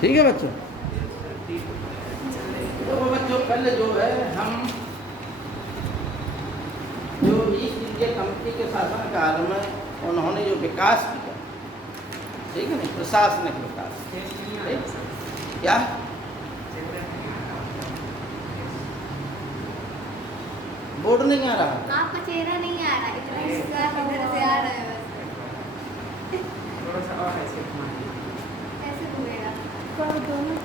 ठीक है बच्चों। तो बच्चों कल जो है हम जो ईस्ट इंडिया कंपनी के शासनकाल में उन्होंने जो विकास किया, ठीक है ना, प्रशासनिक विकास, क्या बोर्ड नहीं आ रहा, आपका चेहरा नहीं आ रहा, इतना इधर से आ रहा है बस। थोड़ा सा और ऐसे घुमाइए। कैसे घूमेगा? कर दो ना।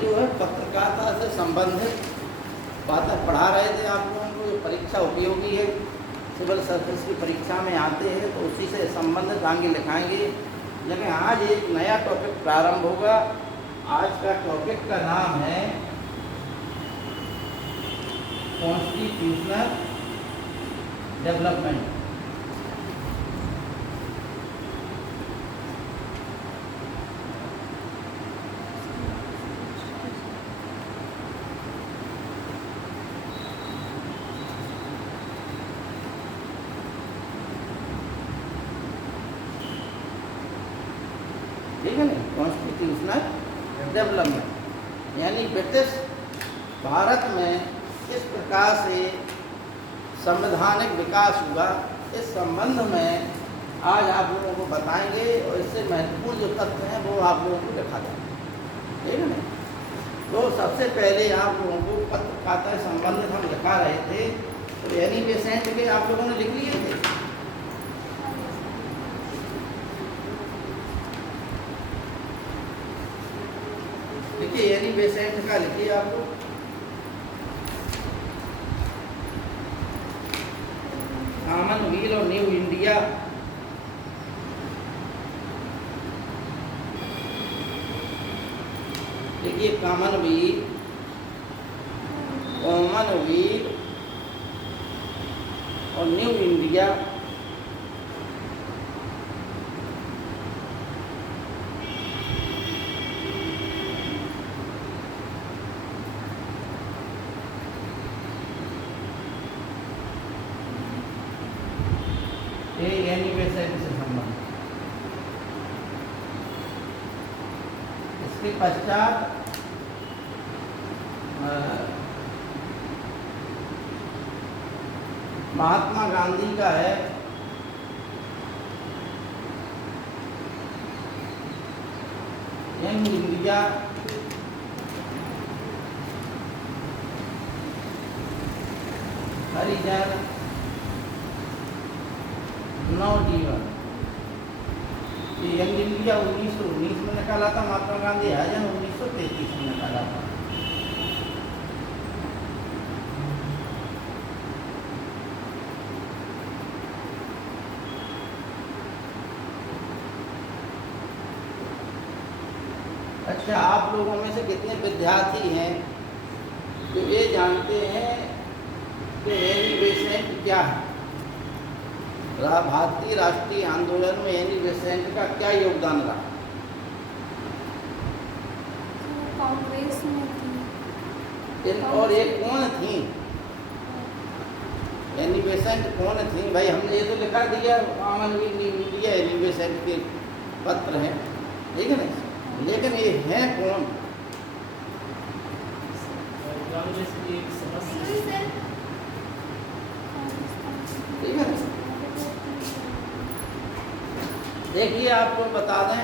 जो है पत्रकारिता से संबंधित बातें पढ़ा रहे थे आप लोगों को। जो परीक्षा उपयोगी है, सिविल सर्विस की परीक्षा में आते हैं, तो उसी से संबंधित आगे लिखाएंगे। लेकिन आज एक नया टॉपिक प्रारंभ होगा। आज का टॉपिक का नाम है कॉन्स्टिट्यूशनल डेवलपमेंट। ठीक है ना, कॉन्स्टिट्यूशनल डेवलपमेंट यानी ब्रिटिश भारत में किस प्रकार से संवैधानिक विकास हुआ, इस संबंध में आज आप लोगों को बताएंगे और इससे महत्वपूर्ण जो तथ्य हैं वो आप लोगों को दिखा देंगे। ठीक है ना। तो सबसे पहले आप लोगों को पत्रकारिता से संबंधित हम लिखा रहे थे, तो एनी बेसेंट के आप लोगों ने लिख लिए थे। देखिए एनी बेसेंट का लिखिए आप लोग। कॉमनवेल्थ और न्यू इंडिया, देखिए कॉमनवेल्थ और न्यू इंडिया एनी बेसेंट से संबंध। इसके पश्चात महात्मा गांधी का है यंग इंडिया, हरिजन नवजीवन। ये यंग इंडिया 1919 में निकाला था महात्मा गांधी, हरिजन 1933 में निकाला था। अच्छा, आप लोगों में से कितने विद्यार्थी हैं जो ये जानते हैं कि एनी बेसेंट क्या है? भारतीय राष्ट्रीय आंदोलन में एनी बेसेंट का क्या योगदान रहा? कांग्रेस में थी। और ये कौन थी? एनी बेसेंट कौन थी? भाई हमने ये तो लिखा दिया कॉमनवेल्थ इंडिया एनी बेसेंट के पत्र हैं, ठीक है ना, लेकिन ये हैं कौन? ठीक है, देखिए आपको बता दें,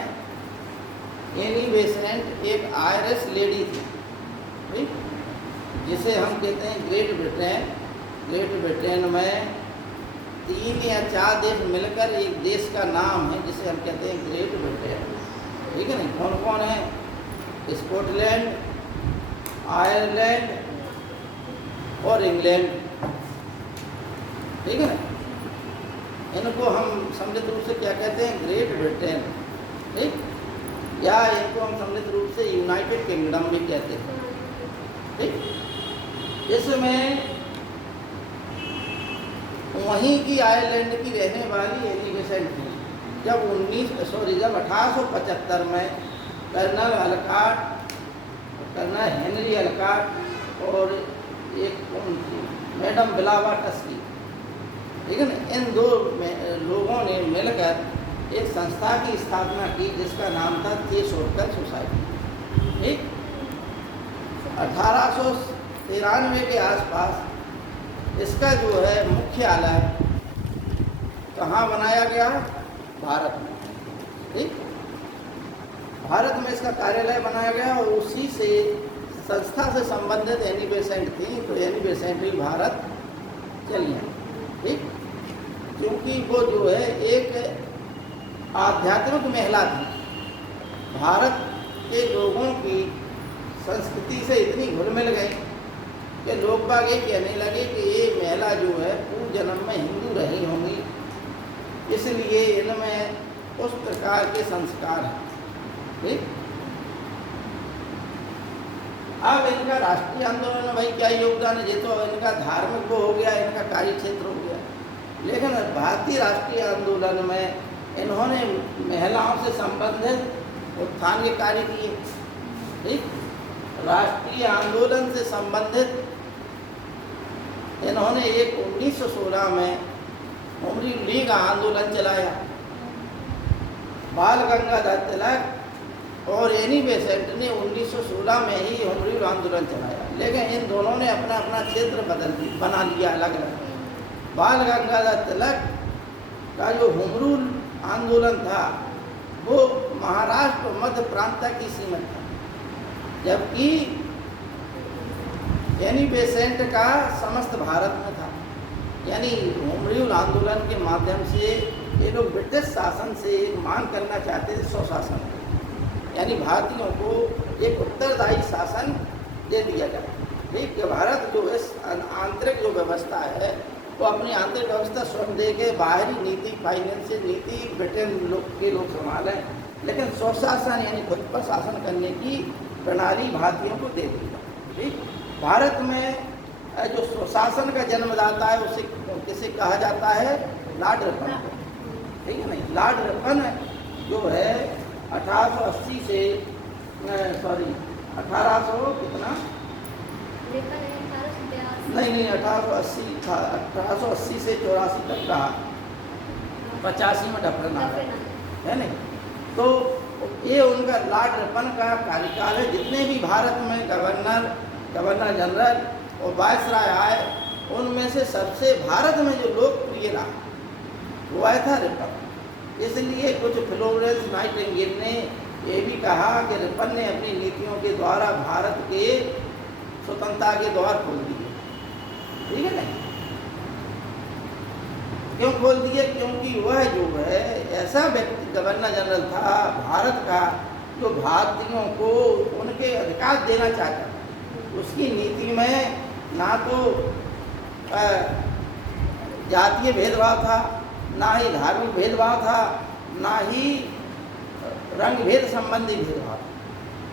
एनी बेसेंट एक आयरिश लेडी थी, ठीक, जिसे हम कहते हैं ग्रेट ब्रिटेन। ग्रेट ब्रिटेन में 3 या 4 देश मिलकर एक देश का नाम है जिसे हम कहते हैं ग्रेट ब्रिटेन। ठीक है ना। कौन कौन है? स्कॉटलैंड, आयरलैंड और इंग्लैंड, ठीक है ना, इनको हम सम्मिलित रूप से क्या कहते हैं, ग्रेट ब्रिटेन, ठीक, या इनको हम सम्मिलित रूप से यूनाइटेड किंगडम भी कहते हैं, ठीक। इसमें वहीं की आयरलैंड की रहने वाली एनी बेसेंट थी। जब 1875 में कर्नल हेनरी अलकाट और एक कौन थी, मैडम बिलावा टस्की, ठीक है ना, इन दो लोगों ने मिलकर एक संस्था की स्थापना की जिसका नाम था थियोसॉफिकल सोसाइटी, ठीक। 1893 के आसपास इसका जो है मुख्यालय कहाँ बनाया गया, भारत में, ठीक। भारत में इसका कार्यालय बनाया गया और उसी से संस्था से संबंधित एनी बेसेंट थी, तो एनी बेसेंट भी भारत चली आई, ठीक। क्योंकि वो जो है एक आध्यात्मिक महिला थी, भारत के लोगों की संस्कृति से इतनी घुल मिल गई कि लोग बाग ये कहने लगे कि ये महिला जो है पूर्व जन्म में हिंदू रही होंगी, इसलिए इनमें उस प्रकार के संस्कार हैं, ठीक। अब इनका राष्ट्रीय आंदोलन में भाई क्या योगदान है, ये तो इनका धार्मिक वो हो गया, इनका कार्य क्षेत्र हो गया, लेकिन भारतीय राष्ट्रीय आंदोलन में इन्होंने महिलाओं से संबंधित उत्थान के कार्य किए, ठीक। राष्ट्रीय आंदोलन से संबंधित इन्होंने एक 1916 में होमरी लीग आंदोलन चलाया। बाल गंगाधर तिलक और एनी बेसेंट ने 1916 में ही होमरी आंदोलन चलाया, लेकिन इन दोनों ने अपना अपना क्षेत्र बना लिया अलग अलग। बाल गंगाधर तिलक का जो होमरू आंदोलन था वो महाराष्ट्र और मध्य प्रांत तक ही सीमित था, जबकि एनी बेसेंट का समस्त भारत में था। यानी होमरूल आंदोलन के माध्यम से ये लोग ब्रिटिश शासन से मांग करना चाहते थे स्वशासन, यानी भारतीयों को एक उत्तरदायी शासन दे दिया जाए, ठीक। कि भारत जो इस आंतरिक जो व्यवस्था है वो अपनी आंतरिक व्यवस्था स्वयं दे के बाहरी नीति, फाइनेंशियल नीति ब्रिटेन के लोग संभालें, लेकिन स्वशासन यानी खुद पर शासन करने की प्रणाली भारतीयों को दे दी, ठीक। भारत में जो स्वशासन का जन्मदाता है उसे किसे कहा जाता है, लॉर्ड रिपन, ठीक है नहीं। लॉर्ड रिपन जो है 1880 से 1800 कितना नहीं 1880 था, 1880 से 84 तक रहा, 85 में डफरन आ गया, है नहीं। तो ये उनका लॉर्ड रिपन का कार्यकाल है। जितने भी भारत में गवर्नर जनरल और वायसराय आए, उनमें से सबसे भारत में जो लोकप्रिय रहा वो आया था रिपन। इसलिए कुछ फ्लोरेंस नाइटिंगेल ने ये भी कहा कि रिपन ने अपनी नीतियों के द्वारा भारत के स्वतंत्रता के द्वार खोल दिए, ठीक है ना। क्यों खोल दिए, क्योंकि वह जो है ऐसा व्यक्ति गवर्नर जनरल था भारत का जो भारतीयों को उनके अधिकार देना चाहता था। उसकी नीति में ना तो जातीय भेदभाव था, ना ही धार्मिक भेदभाव था, ना ही रंग भेद संबंधी भेदभाव,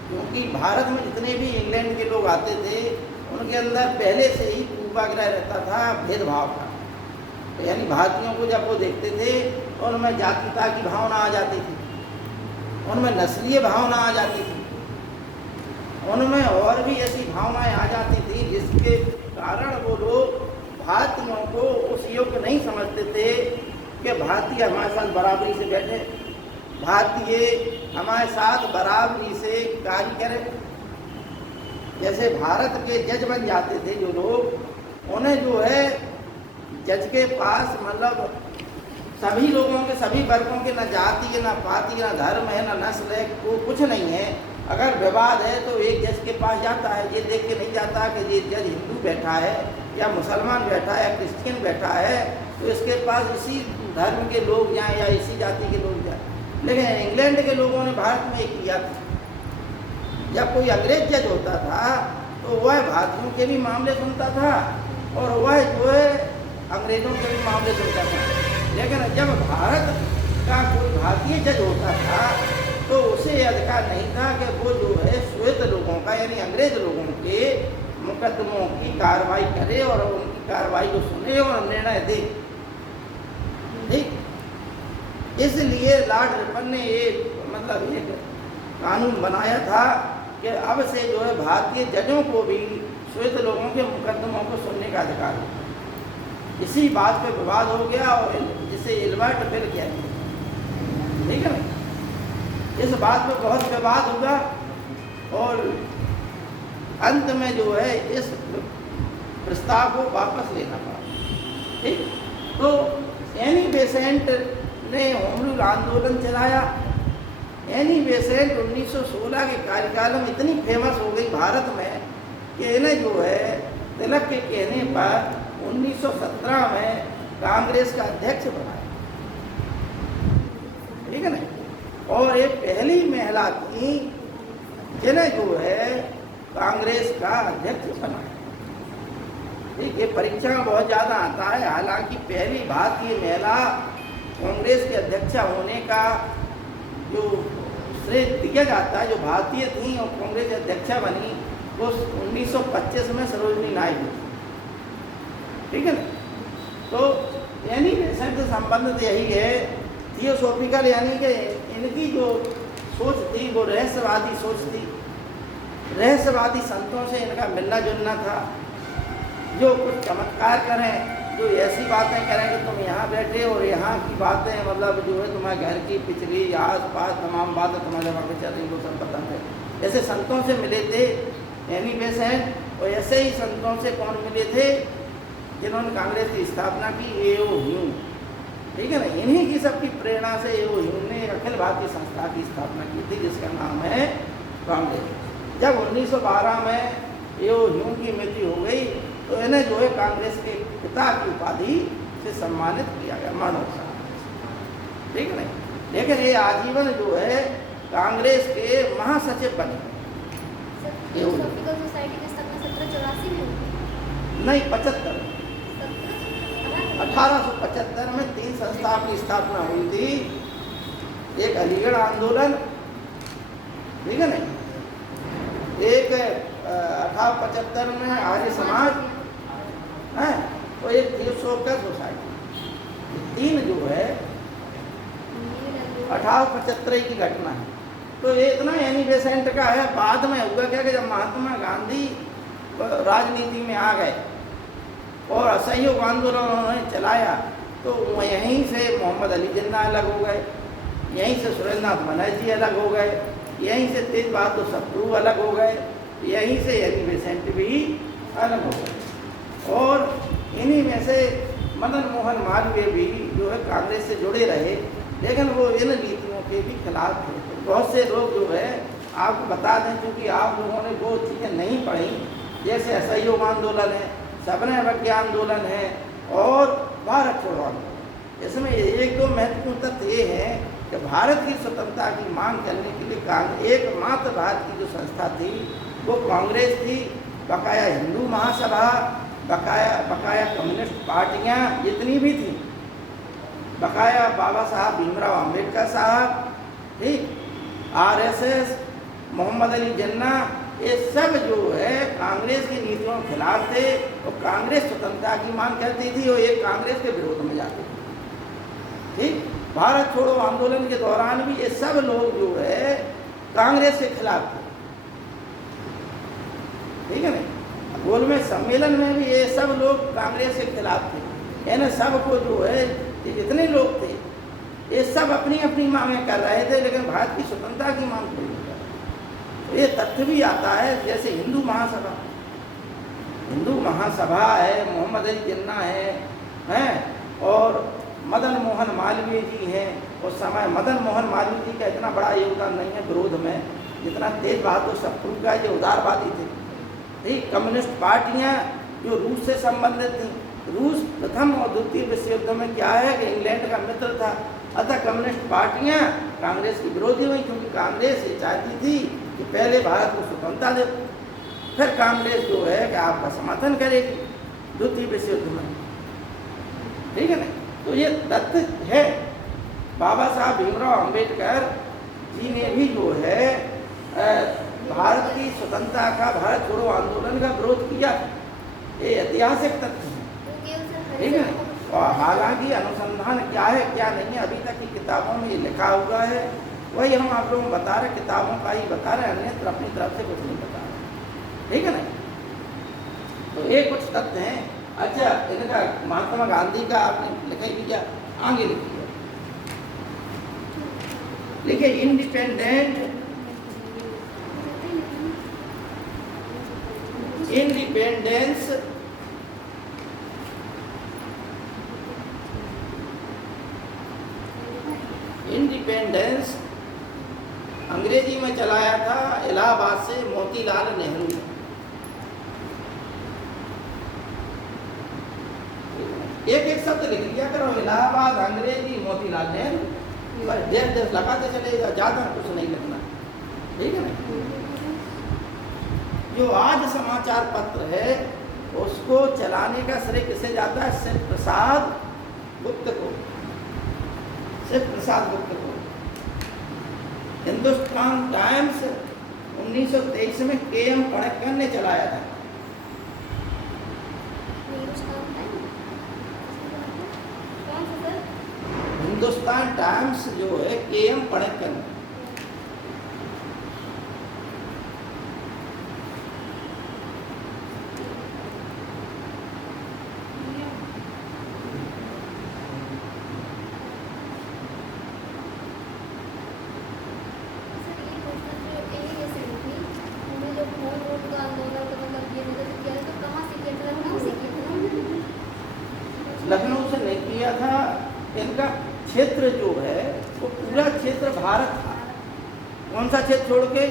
क्योंकि भारत में जितने भी इंग्लैंड के लोग आते थे उनके अंदर पहले से ही पूर्वाग्रह रहता था भेदभाव का। यानी भारतीयों को जब वो देखते थे उनमें जातीयता की भावना आ जाती थी, उनमें नस्लीय भावना आ जाती थी, उनमें और भी ऐसी भावनाएं आ जाती थी जिसके कारण वो लोग भारतीयों को उस योग्य नहीं समझते थे कि भारतीय हमारे साथ बराबरी से बैठे, भारतीय हमारे साथ बराबरी से कार्य करें। जैसे भारत के जज बन जाते थे जो लोग, उन्हें जो है जज के पास मतलब सभी लोगों के, सभी वर्गों के, न जाति है, न पाति है, न धर्म है, न नस्ल है, वो कुछ नहीं है। अगर विवाद है तो एक जज के पास जाता है, ये देख के नहीं जाता कि ये जज हिंदू बैठा है या मुसलमान बैठा है या क्रिश्चियन बैठा है, तो इसके पास इसी धर्म के लोग जाएँ या इसी जाति के लोग जाएँ। लेकिन इंग्लैंड के लोगों ने भारत में किया था। जब कोई अंग्रेज जज होता था तो वह भारतीयों के भी मामले सुनता था और वह जो है अंग्रेज़ों के भी मामले सुनता था। लेकिन जब भारत का कोई भारतीय जज होता था तो उसे अधिकार नहीं था कि वो जो है श्वेत लोगों का यानी अंग्रेज लोगों के मुकदमों की कार्रवाई करे और उनकी कार्रवाई को सुने और निर्णय दे। ठीक, इसलिए लॉर्ड रिपन ने एक कानून बनाया था कि अब से जो है भारतीय जजों को भी श्वेत लोगों के मुकदमों को सुनने का अधिकार हो। इसी बात पे विवाद हो गया और जिसे इल्बर्ट बिल कहते हैं। ठीक है ना, इस बात पे बहुत विवाद हुआ और अंत में जो है इस प्रस्ताव को वापस लेना पड़ा। ठीक, तो एनी बेसेंट ने होम रूल आंदोलन चलाया। एनी बेसेंट 1916 के कार्यकाल में इतनी फेमस हो गई भारत में कि इन्हें जो है तिलक के कहने पर 1917 में कांग्रेस का अध्यक्ष बनाया। ठीक है ना, और एक पहली महिला थी जिन्हें जो है कांग्रेस का अध्यक्ष बनाया। ठीक है, परीक्षा में बहुत ज़्यादा आता है। हालांकि पहली भारतीय महिला कांग्रेस के अध्यक्ष होने का जो श्रेय दिया जाता है, जो भारतीय थी और कांग्रेस अध्यक्षा बनी, वो 1925 में सरोजिनी नायडू। ठीक है ना, तो यानी बेसेंट से संबंधित यही है थियोसॉफिकल, यानी कि इनकी जो सोच थी वो रहस्यवादी सोच थी। रहस्यवादी संतों से इनका मिलना जुलना था, जो कुछ चमत्कार करें, जो ऐसी बातें करें कि तुम यहाँ बैठे और यहाँ की बातें जो है तुम्हारे घर की पिछली आस पास तमाम बातें तुम्हारे दिमाग में चल रही वो सब पता है। ऐसे संतों से मिले थे एनी बेसेंट, और ऐसे ही संतों से कौन मिले थे जिन्होंने कांग्रेस की स्थापना की, ए.ओ. ह्यूम। ठीक है ना, इन्हीं की सबकी प्रेरणा से ए.ओ. ह्यूम ने एक अखिल भारतीय संस्था की स्थापना की थी जिसका नाम है कांग्रेस। जब 1912 में ए.ओ. ह्यूम की मृत्यु हो गई तो इन्हें जो है कांग्रेस के पिता की उपाधि से सम्मानित किया गया, मरणोत्सव। ठीक है ना, लेकिन ये आजीवन जो है कांग्रेस के महासचिव बने। थियोसॉफिकल सोसाइटी की स्थापना 1784 में हुई? नहीं, 75 1875 में 3 संस्थाओं की स्थापना हुई थी। एक अलीगढ़ आंदोलन, ठीक है ना, एक 1875 में आर्य समाज है, और एक थियोसॉफिकल सोसाइटी। 3 जो है 1875 की घटना है। तो ये इतना एनी बेसेंट का है। बाद में हुआ क्या कि जब महात्मा गांधी राजनीति में आ गए और असहयोग आंदोलन उन्होंने चलाया तो यहीं से मोहम्मद अली जिन्ना अलग हो गए, यहीं से सुरेंद्रनाथ बनर्जी अलग हो गए, यहीं से तेज बहादुर सप्रू अलग हो गए, यहीं से एनी बेसेंट भी अलग हो गए। और इन्हीं में से मदन मोहन मालवीय भी जो है कांग्रेस से जुड़े रहे, लेकिन वो इन नीतियों के भी खिलाफ थे। बहुत से लोग जो है आपको बता दें, क्योंकि आप लोगों ने वो चीज़ें नहीं पढ़ी, जैसे असहयोग आंदोलन है, सवर्ण अवज्ञा आंदोलन है और भारत छोड़ो आंदोलन। इसमें 1-2 महत्वपूर्ण तथ्य ये हैं कि भारत की स्वतंत्रता की मांग करने के लिए एकमात्र भारत की जो संस्था थी वो कांग्रेस थी। बकाया हिंदू महासभा, बकाया कम्युनिस्ट पार्टियां जितनी भी थी, बकाया बाबा साहब भीमराव अम्बेडकर साहब, ठीक, आरएसएस, मोहम्मद अली जिन्ना, ये सब जो है कांग्रेस की नीतियों के खिलाफ थे और कांग्रेस स्वतंत्रता की मांग करती थी और एक कांग्रेस के विरोध में जाते थे। ठीक, भारत छोड़ो आंदोलन के दौरान भी ये सब लोग जो है कांग्रेस के खिलाफ थे। ठीक है ना, गोलमेज सम्मेलन में भी ये सब लोग कांग्रेस के खिलाफ थे। यानी सबको जो है जितने लोग थे ये सब अपनी अपनी मांगें कर रहे थे, लेकिन भारत की स्वतंत्रता की मांग कोई नहीं कर रहा। तो ये तथ्य भी आता है, जैसे हिंदू महासभा है, मोहम्मद अली जिन्ना हैं और मदन मोहन मालवीय जी हैं। उस समय मदन मोहन मालवीय जी का इतना बड़ा योगदान नहीं है विरोध में जितना तेज बहादुर सप्रू का। ये उदारवादी थे। ठीक, कम्युनिस्ट पार्टियां जो रूस से संबंधित थी, रूस प्रथम और द्वितीय विश्व युद्ध में क्या है कि इंग्लैंड का मित्र था, अतः कम्युनिस्ट पार्टियां कांग्रेस की विरोधी हुई, क्योंकि कांग्रेस ये चाहती थी कि पहले भारत को स्वतंत्रता दे। फिर कांग्रेस जो है कि आपका समर्थन करेगी द्वितीय विश्व युद्ध में, ठीक है ना। तो ये तथ्य है। बाबा साहब भीमराव अंबेडकर जी ने भी जो है भारत की स्वतंत्रता का, भारत छोड़ो आंदोलन का विरोध किया। ये ऐतिहासिक तथ्य है, ठीक है। और हालांकि अनुसंधान क्या है क्या नहीं है अभी तक की किताबों में ये लिखा हुआ है, वही हम आप लोगों को बता रहे, किताबों का ही बता रहे, अन्यत्र अपनी तरफ से कुछ नहीं बता रहे, ठीक है ना। तो ये कुछ तथ्य हैं। अच्छा, इनका महात्मा गांधी का आपने लिखा ही दिया, आगे लिखिए, लिखिए इंडिपेंडेंट इंडिपेंडेंस इंडिपेंडेंस अंग्रेजी में चलाया था इलाहाबाद से मोतीलाल नेहरू ने। एक एक शब्द लिख लिया करो, इलाहाबाद, अंग्रेजी, मोतीलाल नेहरू, बस देश लगाते चलेगा, ज्यादा कुछ नहीं लिखना, ठीक है ना। जो आज समाचार पत्र है उसको चलाने का श्रेय किसे जाता है? शिव प्रसाद गुप्त को, शिव प्रसाद गुप्त को। हिंदुस्तान टाइम्स 1923 में के.एम. पणक्कर ने चलाया था। हिंदुस्तान टाइम्स जो है के.एम. पणक्कर ने। लखनऊ से नहीं किया था। इनका क्षेत्र जो है वो पूरा क्षेत्र भारत था। कौन सा क्षेत्र छोड़ के?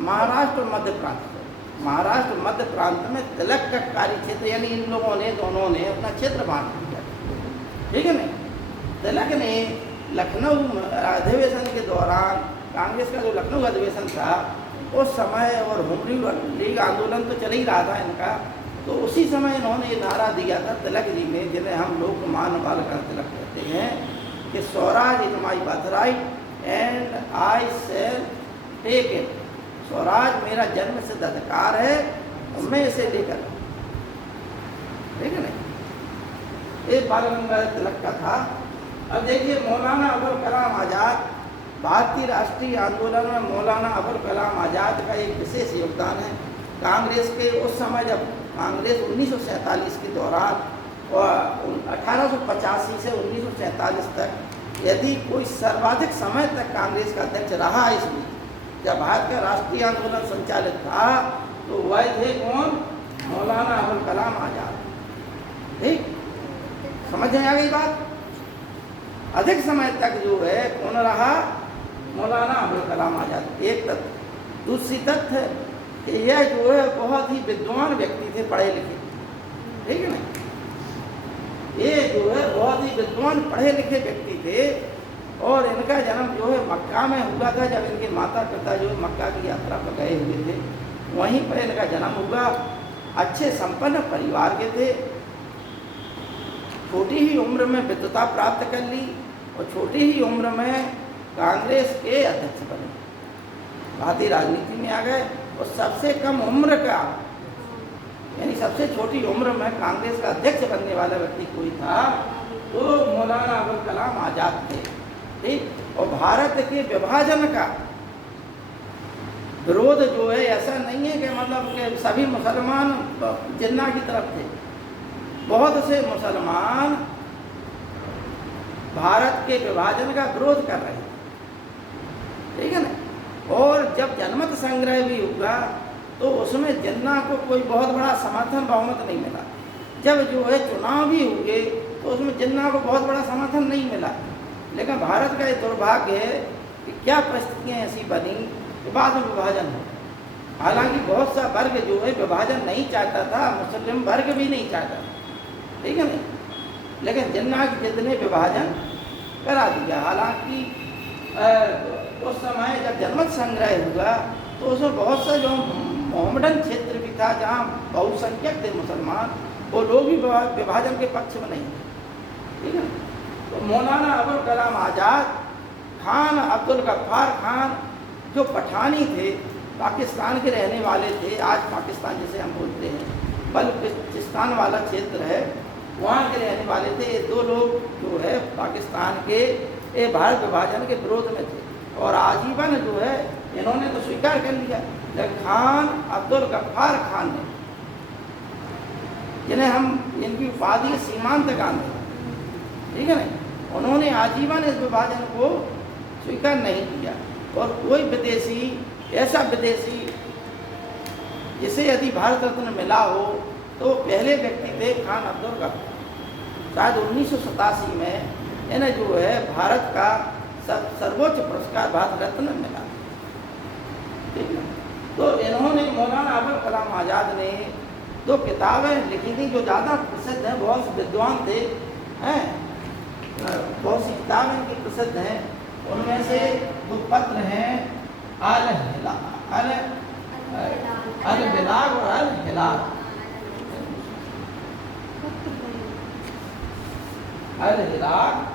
महाराष्ट्र और मध्य प्रांत। महाराष्ट्र मध्य प्रांत में तिलक का कार्य क्षेत्र, यानी इन लोगों ने, दोनों ने अपना क्षेत्र बांट दिया, ठीक है ना। तिलक ने लखनऊ अधिवेशन के दौरान, कांग्रेस का जो लखनऊ अधिवेशन था उस समय, और हुमरी लीग आंदोलन तो चल ही रहा था इनका, तो उसी समय इन्होंने ये नारा दिया था तिलक जी ने, जिन्हें हम लोकमान्य बाल तिलक कहते हैं, कि swaraj is my birthright and I shall take it. Swaraj मेरा जन्म सिद्ध अधिकार है और मैं इसे लेकर, ठीक है ना। ये बाल गंगाधर तिलक का था। अब देखिए मौलाना अबुल कलाम आज़ाद, भारतीय राष्ट्रीय आंदोलन में मौलाना अबुल कलाम आज़ाद का एक विशेष योगदान है। कांग्रेस के उस समय, जब कांग्रेस 1947 के दौरान और 1885 से 1947 तक, यदि कोई सर्वाधिक समय तक कांग्रेस का अध्यक्ष रहा, इसमें जब भारत का राष्ट्रीय आंदोलन संचालित था, तो वह थे कौन? मौलाना अबुल कलाम आज़ाद, ठीक। समझ में आ गई बात? अधिक समय तक जो है कौन रहा? मौलाना अबुल कलाम आज़ाद। एक तथ्य। दूसरी तथ्य कि यह जो है बहुत ही विद्वान व्यक्ति थे, पढ़े लिखे, ठीक है ना। ये जो है बहुत ही विद्वान पढ़े लिखे व्यक्ति थे, और इनका जन्म जो है मक्का में हुआ था। जब इनके माता पिता जो है मक्का की यात्रा पर गए हुए थे, वहीं पर इनका जन्म हुआ। अच्छे संपन्न परिवार के थे, छोटी ही उम्र में विद्वता प्राप्त कर ली, और छोटी ही उम्र में कांग्रेस के अध्यक्ष बने, भारतीय राजनीति में आ गए। और सबसे कम उम्र का, यानी सबसे छोटी उम्र में कांग्रेस का अध्यक्ष बनने वाला व्यक्ति कोई था तो मौलाना अबुल कलाम आज़ाद थे, ठीक। और भारत के विभाजन का विरोध जो है, ऐसा नहीं है कि मतलब कि सभी मुसलमान जिन्ना की तरफ थे। बहुत से मुसलमान भारत के विभाजन का विरोध कर रहे हैं, ठीक है ना। और जब जनमत संग्रह भी हुआ तो उसमें जिन्ना को कोई बहुत बड़ा समर्थन बहुमत नहीं मिला। जब जो है चुनाव भी हुए तो उसमें जिन्ना को बहुत बड़ा समर्थन नहीं मिला। लेकिन भारत का ये दुर्भाग्य है कि क्या परिस्थितियाँ ऐसी बनी कि बाद में विभाजन हो। हालांकि बहुत सा वर्ग जो है विभाजन नहीं चाहता था, मुस्लिम वर्ग भी नहीं चाहता था, ठीक है ना। लेकिन जिन्ना की जिद ने विभाजन करा दिया। हालांकि उस समय जब जनमत संग्रह हुआ तो उसमें बहुत सा जो मोहम्मडन क्षेत्र भी था, जहाँ बहुसंख्यक थे मुसलमान, वो लोग भी विभाजन के पक्ष में नहीं थे, ठीक है। तो मौलाना अबुल कलाम आज़ाद, खान अब्दुल गफ्फार खान, जो पठानी थे, पाकिस्तान के रहने वाले थे, आज पाकिस्तान जिसे हम बोलते हैं, बलूचिस्तान वाला क्षेत्र है, वहाँ के रहने वाले थे। ये दो लोग जो है पाकिस्तान के भारत विभाजन के विरोध में थे, और आजीवन जो है इन्होंने तो स्वीकार कर लिया। लेकिन खान अब्दुल गफ्फार खान ने, जिन्हें हम इनकी उपाधि सीमांत गांधी, ठीक है ना, उन्होंने आजीवन इस विभाजन को स्वीकार नहीं किया। और कोई विदेशी, ऐसा विदेशी जिसे यदि भारत रत्न मिला हो तो पहले व्यक्ति थे खान अब्दुल गफ्फार। शायद 1987 में इन्हें जो है भारत का सर्वोच्च पुरस्कार भारत रत्न मिला, ठीक है। तो इन्होंने, मौलाना अबुल कलाम आज़ाद ने 2 किताबें लिखी थी जो ज़्यादा प्रसिद्ध हैं, बहुत से विद्वान थे, हैं, बहुत सी किताबें इनकी प्रसिद्ध हैं। उनमें से 2 पत्र हैं, अल बिलाग और अल हिलाल। अल हिलाल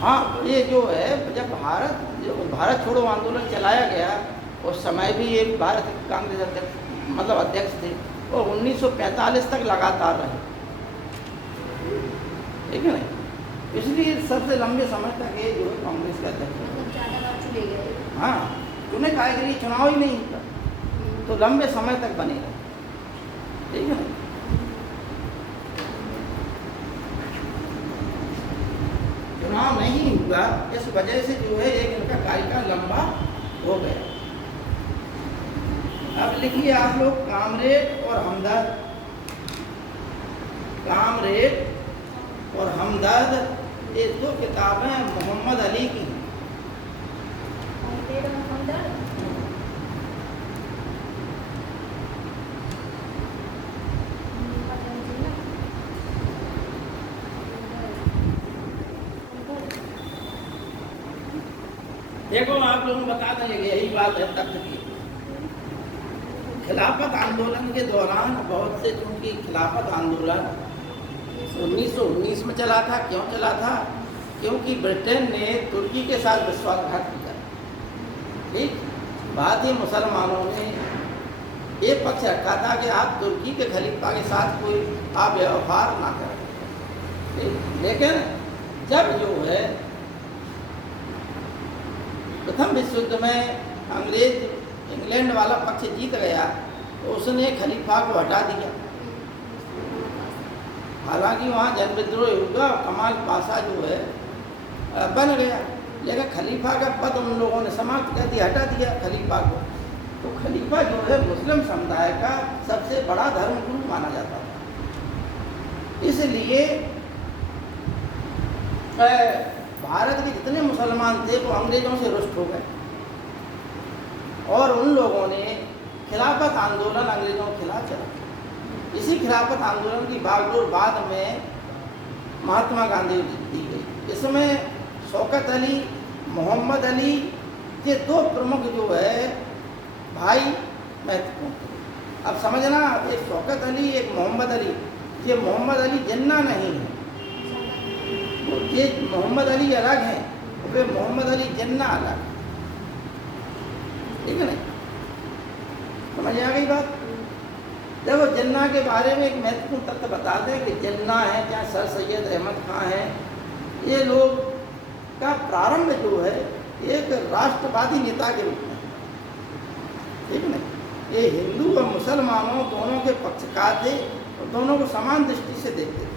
हाँ, ये जो है जब भारत छोड़ो आंदोलन चलाया गया, उस समय भी ये भारत कांग्रेस अध्यक्ष अध्यक्ष थे, और 1945 तक लगातार रहे, ठीक है ना। इसलिए सबसे लंबे समय तक ये जो है कांग्रेस के अध्यक्ष हैं। हाँ, चुने काहे के लिए, चुनाव ही नहीं होता, तो लंबे समय तक बने रहे, ठीक है ना। चुनाव नहीं हुआ, इस वजह से जो है एक इनका कार्यकाल लंबा हो गया। अब लिखिए आप लोग, कामरेड और हमदर्द। कामरेड और हमदर्द ये 2 किताबें मोहम्मद अली की। देखो आप लोगों को बता दें, यही बात है तथ्य की। खिलाफत आंदोलन के दौरान बहुत से, चूंकि खिलाफत आंदोलन 1919 में चला था। क्यों चला था? क्योंकि ब्रिटेन ने तुर्की के साथ विश्वासघात किया, ठीक। भारतीय मुसलमानों ने ये पक्ष रखा था कि आप तुर्की के खलीफा के साथ कोई आप व्यवहार ना करें, ठीक। लेकिन जब जो है प्रथम विश्व युद्ध में इंग्लैंड वाला पक्ष जीत गया, तो उसने खलीफा को हटा दिया। हालांकि वहाँ जन विद्रोह हुआ, कमाल पाशा जो है बन गया, लेकिन खलीफा का पद उन लोगों ने समाप्त कर दिया, हटा दिया खलीफा को। तो खलीफा जो है मुस्लिम समुदाय का सबसे बड़ा धर्मगुरु माना जाता था। इसलिए भारत के जितने मुसलमान थे वो अंग्रेजों से रुष्ट हो गए, और उन लोगों ने खिलाफत आंदोलन अंग्रेजों के खिलाफ चला। इसी खिलाफत आंदोलन की बागडोर बाद में महात्मा गांधी दी गई। इसमें शौकत अली, मोहम्मद अली, ये 2 प्रमुख जो है भाई महत्वपूर्ण थे। अब समझना, एक शौकत अली, एक मोहम्मद अली। ये मोहम्मद अली जिन्ना नहीं है, ये मोहम्मद अली अलग हैं, वे मोहम्मद अली जिन्ना अलग, ठीक है ना। समझ आ गई बात? देखो, जिन्ना के बारे में एक महत्वपूर्ण तथ्य बता दें कि जिन्ना है, चाहे सर सैयद अहमद खान है, ये लोग का प्रारंभ जो है एक राष्ट्रवादी नेता के रूप में, ठीक है ना। ये हिंदू और मुसलमानों दोनों के पक्षकार थे, और दोनों को समान दृष्टि से देखते थे।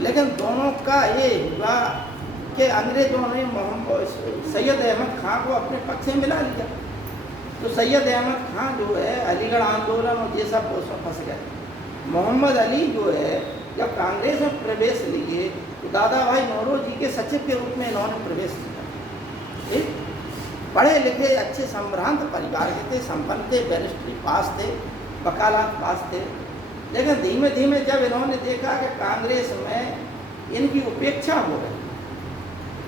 लेकिन दोनों का ये हुआ कि अंग्रेजों ने सैयद अहमद खान को अपने पक्ष में मिला लिया। तो सैयद अहमद खान जो है अलीगढ़ आंदोलन और ये सब उसमें फंस गए, मोहम्मद अली जो है जब कांग्रेस में प्रवेश लिए तो दादा भाई नौरोजी के सचिव के रूप में इन्होंने प्रवेश किया। ठीक, पढ़े लिखे अच्छे संभ्रांत परिवार के थे, संपन्न थे, बैरिस्ट्री पास थे, वकालत पास थे। लेकिन धीमे धीमे जब इन्होंने देखा कि कांग्रेस में इनकी उपेक्षा हो रही,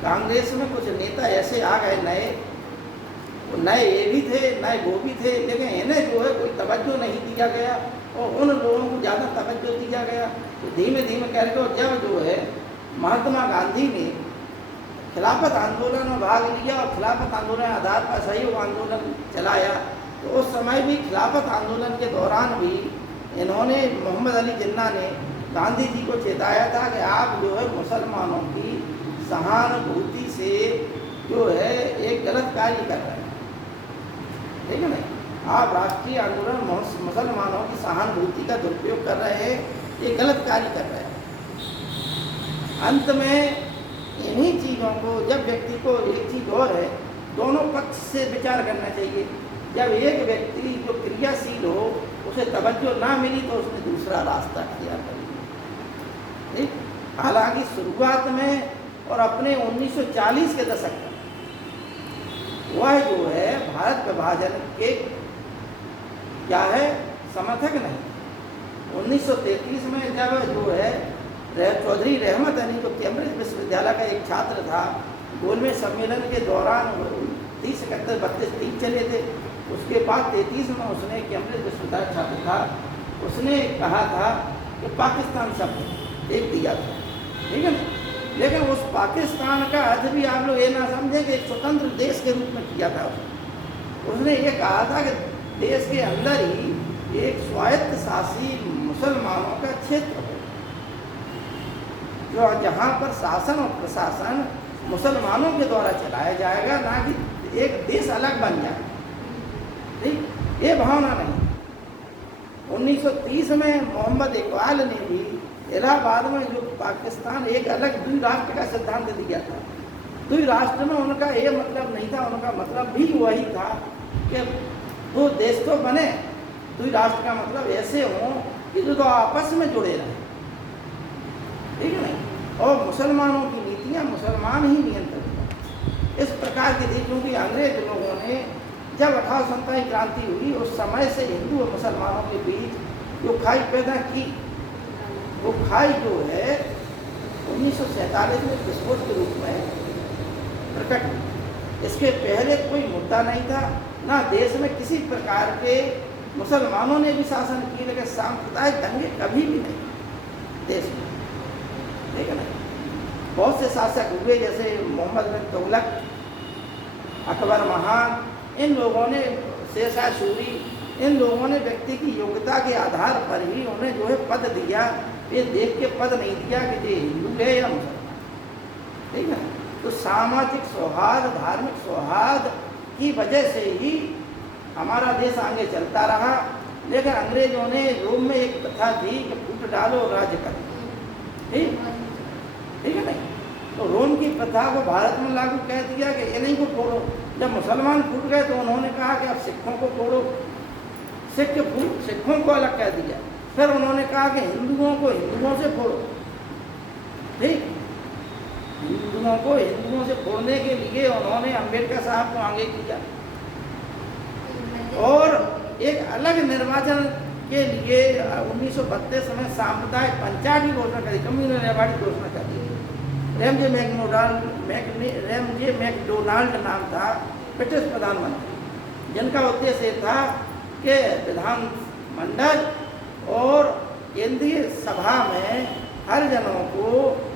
कांग्रेस में कुछ नेता ऐसे आ गए नए ये भी थे, नए वो भी थे, लेकिन इन्हें जो है कोई तवज्जो नहीं दिया गया और उन लोगों को ज़्यादा तवज्जो दिया गया। तो धीमे धीमे करके जब जो है महात्मा गांधी ने खिलाफत आंदोलन में भाग लिया और खिलाफत आंदोलन आधार पर सहयोग आंदोलन चलाया, तो उस समय भी खिलाफत आंदोलन के दौरान भी इन्होंने मोहम्मद अली जिन्ना ने गांधी जी को चेताया था कि आप जो है मुसलमानों की सहानुभूति से जो है एक गलत कार्य कर रहे हैं। ठीक है ना, आप राष्ट्रीय आंदोलन मुसलमानों की सहानुभूति का दुरुपयोग कर रहे हैं, ये गलत कार्य कर रहे हैं। अंत में इन्हीं चीज़ों को जब व्यक्ति को एक चीज़ और है, दोनों पक्ष से विचार करना चाहिए। जब एक व्यक्ति जो क्रियाशील हो उसे तवज्जो ना मिली तो उसने दूसरा रास्ता अख्तियार कर लिया। ठीक, हालांकि शुरुआत में और अपने 1940 के दशक में वह जो है भारत विभाजन के क्या है समर्थक नहीं। 1933 में जब जो है चौधरी रहमत अली को कैम्ब्रिज विश्वविद्यालय का एक छात्र था, गोलमेज सम्मेलन के दौरान 30, 31, 32, 30 चले थे। उसके बाद 33 में उसने कैम्ब्रिज विश्वविद्यालय छात्र था, उसने कहा था कि पाकिस्तान शब्द एक दिया था। ठीक है ना, लेकिन उस पाकिस्तान का अर्थ भी आप लोग ये ना समझें कि एक स्वतंत्र देश के रूप में किया था। उसने ये कहा था कि देश के अंदर ही एक स्वायत्त शासी मुसलमानों का क्षेत्र हो, जो जहाँ पर शासन और प्रशासन मुसलमानों के द्वारा चलाया जाएगा, ना कि एक देश अलग बन जाए। ठीक, ये भावना नहीं। 1930 में मोहम्मद इकबाल ने भी इलाहाबाद में जो पाकिस्तान एक अलग द्वि राष्ट्र का सिद्धांत दिया था। द्वि राष्ट्र में उनका ये मतलब नहीं था, उनका मतलब भी वही था कि दो देश तो बने, द्वि राष्ट्र का मतलब ऐसे हों कि जो तो आपस में जुड़े रहें। ठीक है नहीं, और मुसलमानों की नीतियाँ मुसलमान ही नियंत्रित करें, इस प्रकार की थी। क्योंकि अंग्रेज लोगों ने जब 1847 क्रांति हुई उस समय से हिंदू और मुसलमानों के बीच जो खाई पैदा की, वो खाई जो है 1947 में विस्फोट के रूप में प्रकट हुई। इसके पहले कोई मुद्दा नहीं था, ना देश में किसी प्रकार के मुसलमानों ने भी शासन किए, लेकिन सांप्रदायिक दंगे कभी भी नहीं देश में। ठीक है ना, बहुत से शासक हुए जैसे मोहम्मद बिन तुगलक, अकबर महान, इन लोगों ने, शेरशाह सूरी, इन लोगों ने व्यक्ति की योग्यता के आधार पर ही उन्हें जो है पद दिया। ये देख के पद नहीं दिया कि ये हिंदू है या मुसलमान। ठीक है, तो सामाजिक सौहार्द, धार्मिक सौहार्द की वजह से ही हमारा देश आगे चलता रहा। लेकिन अंग्रेजों ने रोम में एक प्रथा थी कि फूट डालो और राज्य करो। ठीक है नहीं, तो रोम की प्रथा को भारत में लागू कह दिया कि इन्हीं को फोड़ो। जब मुसलमान फूट गए तो उन्होंने कहा कि अब सिखों को फोड़ो, सिखों को अलग कह दिया। फिर उन्होंने कहा कि हिंदुओं को हिंदुओं से फोड़ो। ठीक, हिंदुओं को हिंदुओं से फोड़ने के लिए उन्होंने अम्बेडकर साहब को आगे किया और एक अलग निर्वाचन के लिए 1932 में सांप्रदायिक पंचायत की घोषणा करी, कम्युनल एवार्ड की घोषणा कर दी। रेमजे मैकडोनाल्ड नाम था ब्रिटिश प्रधानमंत्री, जिनका उद्देश्य था कि विधानमंडल और केंद्रीय सभा में हरिजनों को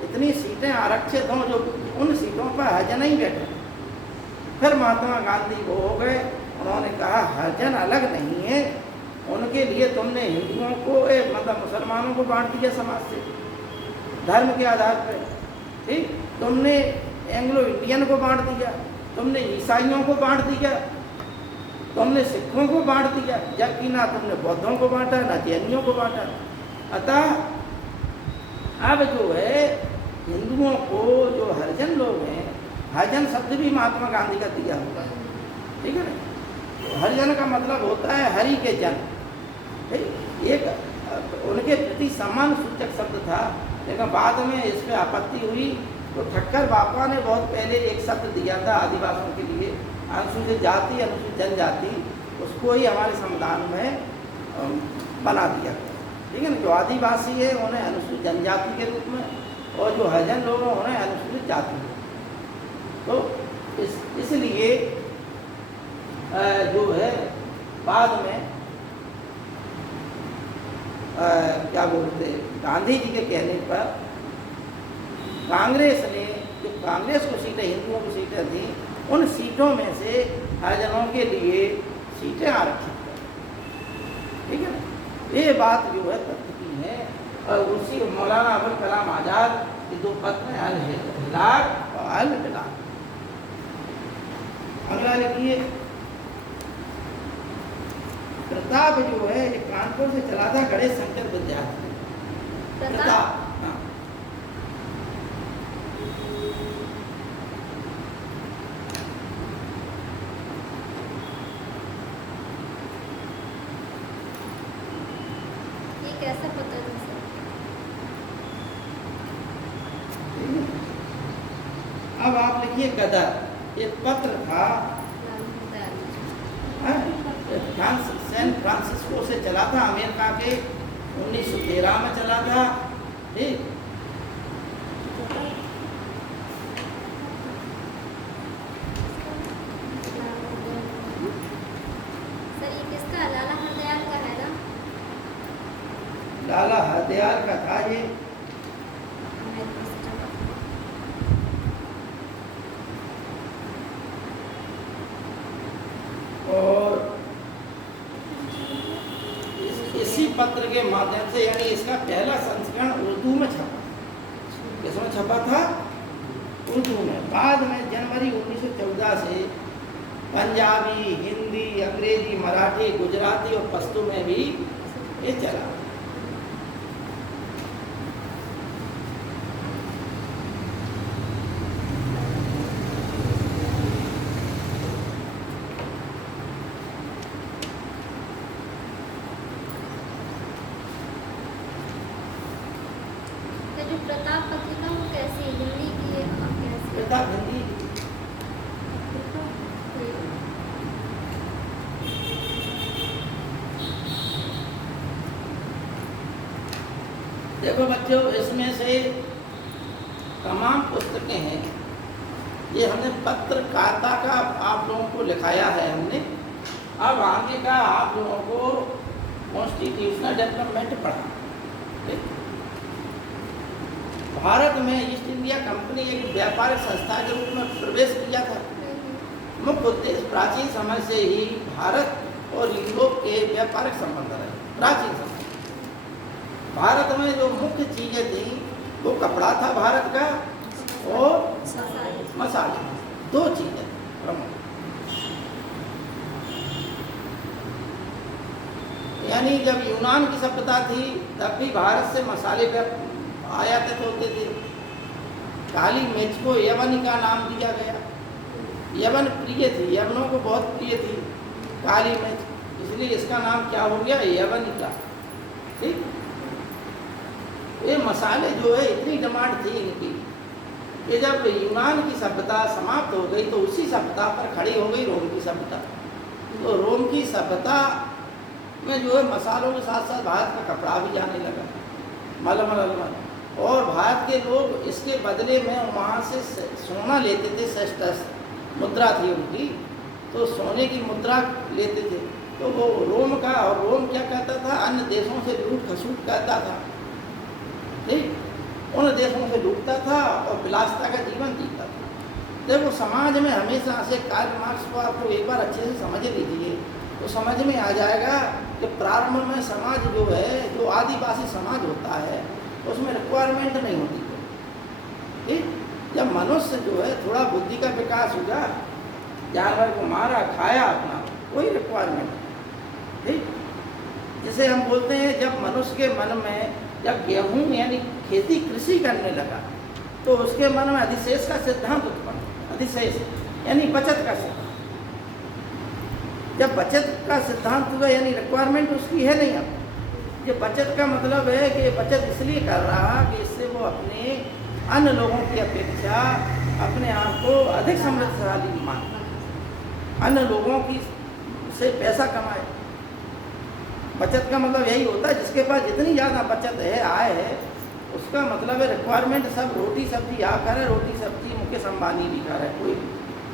इतनी सीटें आरक्षित हों जो उन सीटों पर हरिजन ही बैठे। फिर महात्मा गांधी वो हो गए, उन्होंने कहा हरिजन अलग नहीं है, उनके लिए तुमने हिंदुओं को मतलब मुसलमानों को बांट दिया समाज से धर्म के आधार पर। ठीक, तुमने एंग्लो इंडियन को बांट दिया, तुमने ईसाइयों को बांट दिया, तुमने सिखों को बांट दिया, जबकि ना तुमने बौद्धों को बांटा ना जैनियों को बांटा। अतः अब जो है हिंदुओं को जो हरिजन लोग हैं, हरिजन शब्द भी महात्मा गांधी का दिया हुआ है। ठीक है ना, तो हरिजन का मतलब होता है हरि के जन। एक उनके प्रति सम्मान सूचक शब्द था, लेकिन बाद में इस पर आपत्ति हुई तो ठक्कर बापा ने बहुत पहले एक शब्द दिया था आदिवासियों के लिए, अनुसूचित जाति अनुसूचित जनजाति, उसको ही हमारे संविधान में बना दिया गया। ठीक है ना, जो आदिवासी है उन्हें अनुसूचित जनजाति के रूप में और जो हरिजन लोग हैं उन्हें अनुसूचित जाति में। तो इसलिए जो है बाद में क्या बोलते, गांधी जी के कहने पर कांग्रेस ने, जो कांग्रेस को सीटें हिंदुओं की सीटें थी, उन सीटों में से हरिजनों के लिए सीटें आरक्षित कर। ठीक है ना, ये बात जो है तथ्य की है। और उसी मौलाना अबुल कलाम आज़ाद के दो पत्र हैं, अल हिलाल और अल बिलाल। अगला लिखिए, प्रताप जो है ये कानपुर से चला था गणेश शंकर विद्यार्थी। प्रताप, हाँ, ये कैसा पता था सर? अब आप लिखिए गदर, एक पत्र था सैन फ्रांसिस्को से चला था, अमेरिका के 1913 में चला था। ठीक, सर ये किसका? लाला हरदयाल का है ना? लाला हरदयाल का था ये। अमेरिका से चला। और इसी पत्र के माध्यम से, यानी इसका पहला संस्करण उर्दू में छपा। किसमें छपा था? उर्दू में। बाद में जनवरी 1914 से पंजाबी, हिंदी, अंग्रेजी, मराठी, गुजराती और पश्तो में भी ये चला। तो जो प्रताप पत्रिका वो कैसी है? हिंदी की है और कैसी है? प्रताप हिंदी। देखो बच्चों, इसमें से तमाम पुस्तकें हैं, ये हमने पत्रकारिता का आप लोगों को लिखाया है हमने। अब आगे का आप लोगों को कॉन्स्टिट्यूशनल डेवलपमेंट पढ़ा। ठीक? भारत में ईस्ट इंडिया कंपनी एक व्यापारिक संस्था के रूप में प्रवेश किया था। मुख्य उद्देश्य प्राचीन समय से ही भारत और यूरोप के व्यापारिक संबंध रहे। प्राचीन समय भारत में जो मुख्य चीजें थी वो कपड़ा था भारत का और मसाले, दो चीजें प्रमुख। यानी जब यूनान की सभ्यता थी तब भी भारत से मसाले आयातित होते थे। काली मिर्च को यवन का नाम दिया गया। यवन प्रिय थी, यवनों को बहुत प्रिय थी काली मिर्च, इसलिए इसका नाम क्या हो गया? यवनिका। ठीक, ये मसाले जो है इतनी डिमांड थी इनकी कि जब यूनान की सभ्यता समाप्त हो गई तो उसी सभ्यता पर खड़ी हो गई रोम की सभ्यता। तो रोम की सभ्यता में जो है मसालों के साथ साथ भारत का कपड़ा भी जाने लगा, मलमल। और भारत के लोग इसके बदले में वहाँ से सोना लेते थे, सेस्टस मुद्रा थी उनकी, तो सोने की मुद्रा लेते थे। तो वो रोम का, और रोम क्या कहता था? अन्य देशों से लूट खसूट करता था। ठीक, उन देशों से लूटता था और विलासिता का जीवन जीता था। देखो समाज में हमेशा से कार्ल मार्क्स को आपको एक बार अच्छे से समझ लीजिए तो समझ में आ जाएगा कि प्रारंभ में समाज जो है, जो आदिवासी समाज होता है, उसमें रिक्वायरमेंट नहीं होती है। ठीक, जब मनुष्य जो है थोड़ा बुद्धि का विकास हुआ, जानवर को मारा खाया अपना, कोई रिक्वायरमेंट नहीं। ठीक, जिसे हम बोलते हैं जब मनुष्य के मन में जब गेहूँ यानी खेती कृषि करने लगा तो उसके मन में अधिशेष का सिद्धांत उत्पन्न, अधिशेष यानी बचत का सिद्धांत। जब बचत का सिद्धांत हुआ यानी रिक्वायरमेंट उसकी है नहीं, अब ये बचत का मतलब है कि बचत इसलिए कर रहा कि इससे वो अपने अन्य लोगों की अपेक्षा अपने आप को अधिक समृद्धशाली माने, अन्य लोगों की से पैसा कमाए। बचत का मतलब यही होता है, जिसके पास जितनी ज़्यादा बचत है, आय है, उसका मतलब है रिक्वायरमेंट सब रोटी सब्जी आप खा रहे, रोटी सब्जी मुकेश अंबानी भी खा रहे, कोई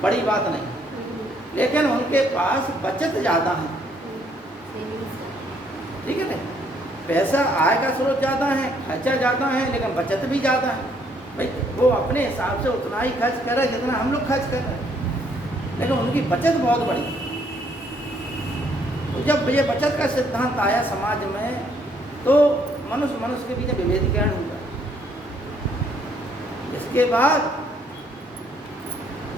बड़ी बात नहीं। लेकिन उनके पास बचत ज़्यादा है, ठीक है ना। पैसा आय का स्रोत ज़्यादा है, खर्चा ज़्यादा है, लेकिन बचत भी ज़्यादा है। भाई वो अपने हिसाब से उतना ही खर्च कर रहे जितना हम लोग खर्च कर रहे हैं, लेकिन उनकी बचत बहुत बड़ी है। तो जब ये बचत का सिद्धांत आया समाज में, तो मनुष्य मनुष्य के बीच विभेदीकरण हुआ। इसके बाद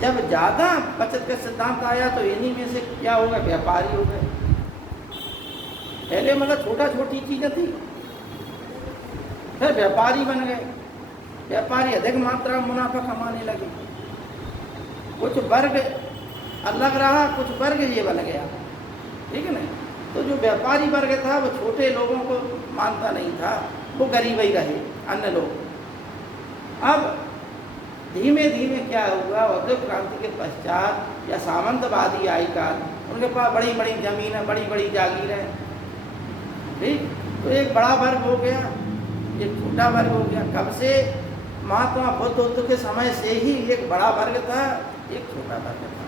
जब ज़्यादा बचत का सिद्धांत आया तो इन्हीं में से क्या होगा, व्यापारी हो गए। पहले मतलब छोटा छोटी चीज़ें थी, फिर व्यापारी बन गए। व्यापारी अधिक मात्रा में मुनाफा कमाने लगे। कुछ वर्ग अलग रहा, कुछ वर्ग ये बन गया, ठीक है ना। तो जो व्यापारी वर्ग था वो छोटे लोगों को मानता नहीं था, वो गरीब ही रहे अन्य लोग। अब धीमे धीमे क्या हुआ, औद्योगिक क्रांति के पश्चात या सामंतवादी आई काल, उनके पास बड़ी बड़ी जमीनें, बड़ी बड़ी जागीरें, ठीक। तो एक बड़ा वर्ग हो गया, एक छोटा वर्ग हो गया। कब से? महात्मा बुद्ध के समय से ही एक बड़ा वर्ग था, एक छोटा वर्ग था।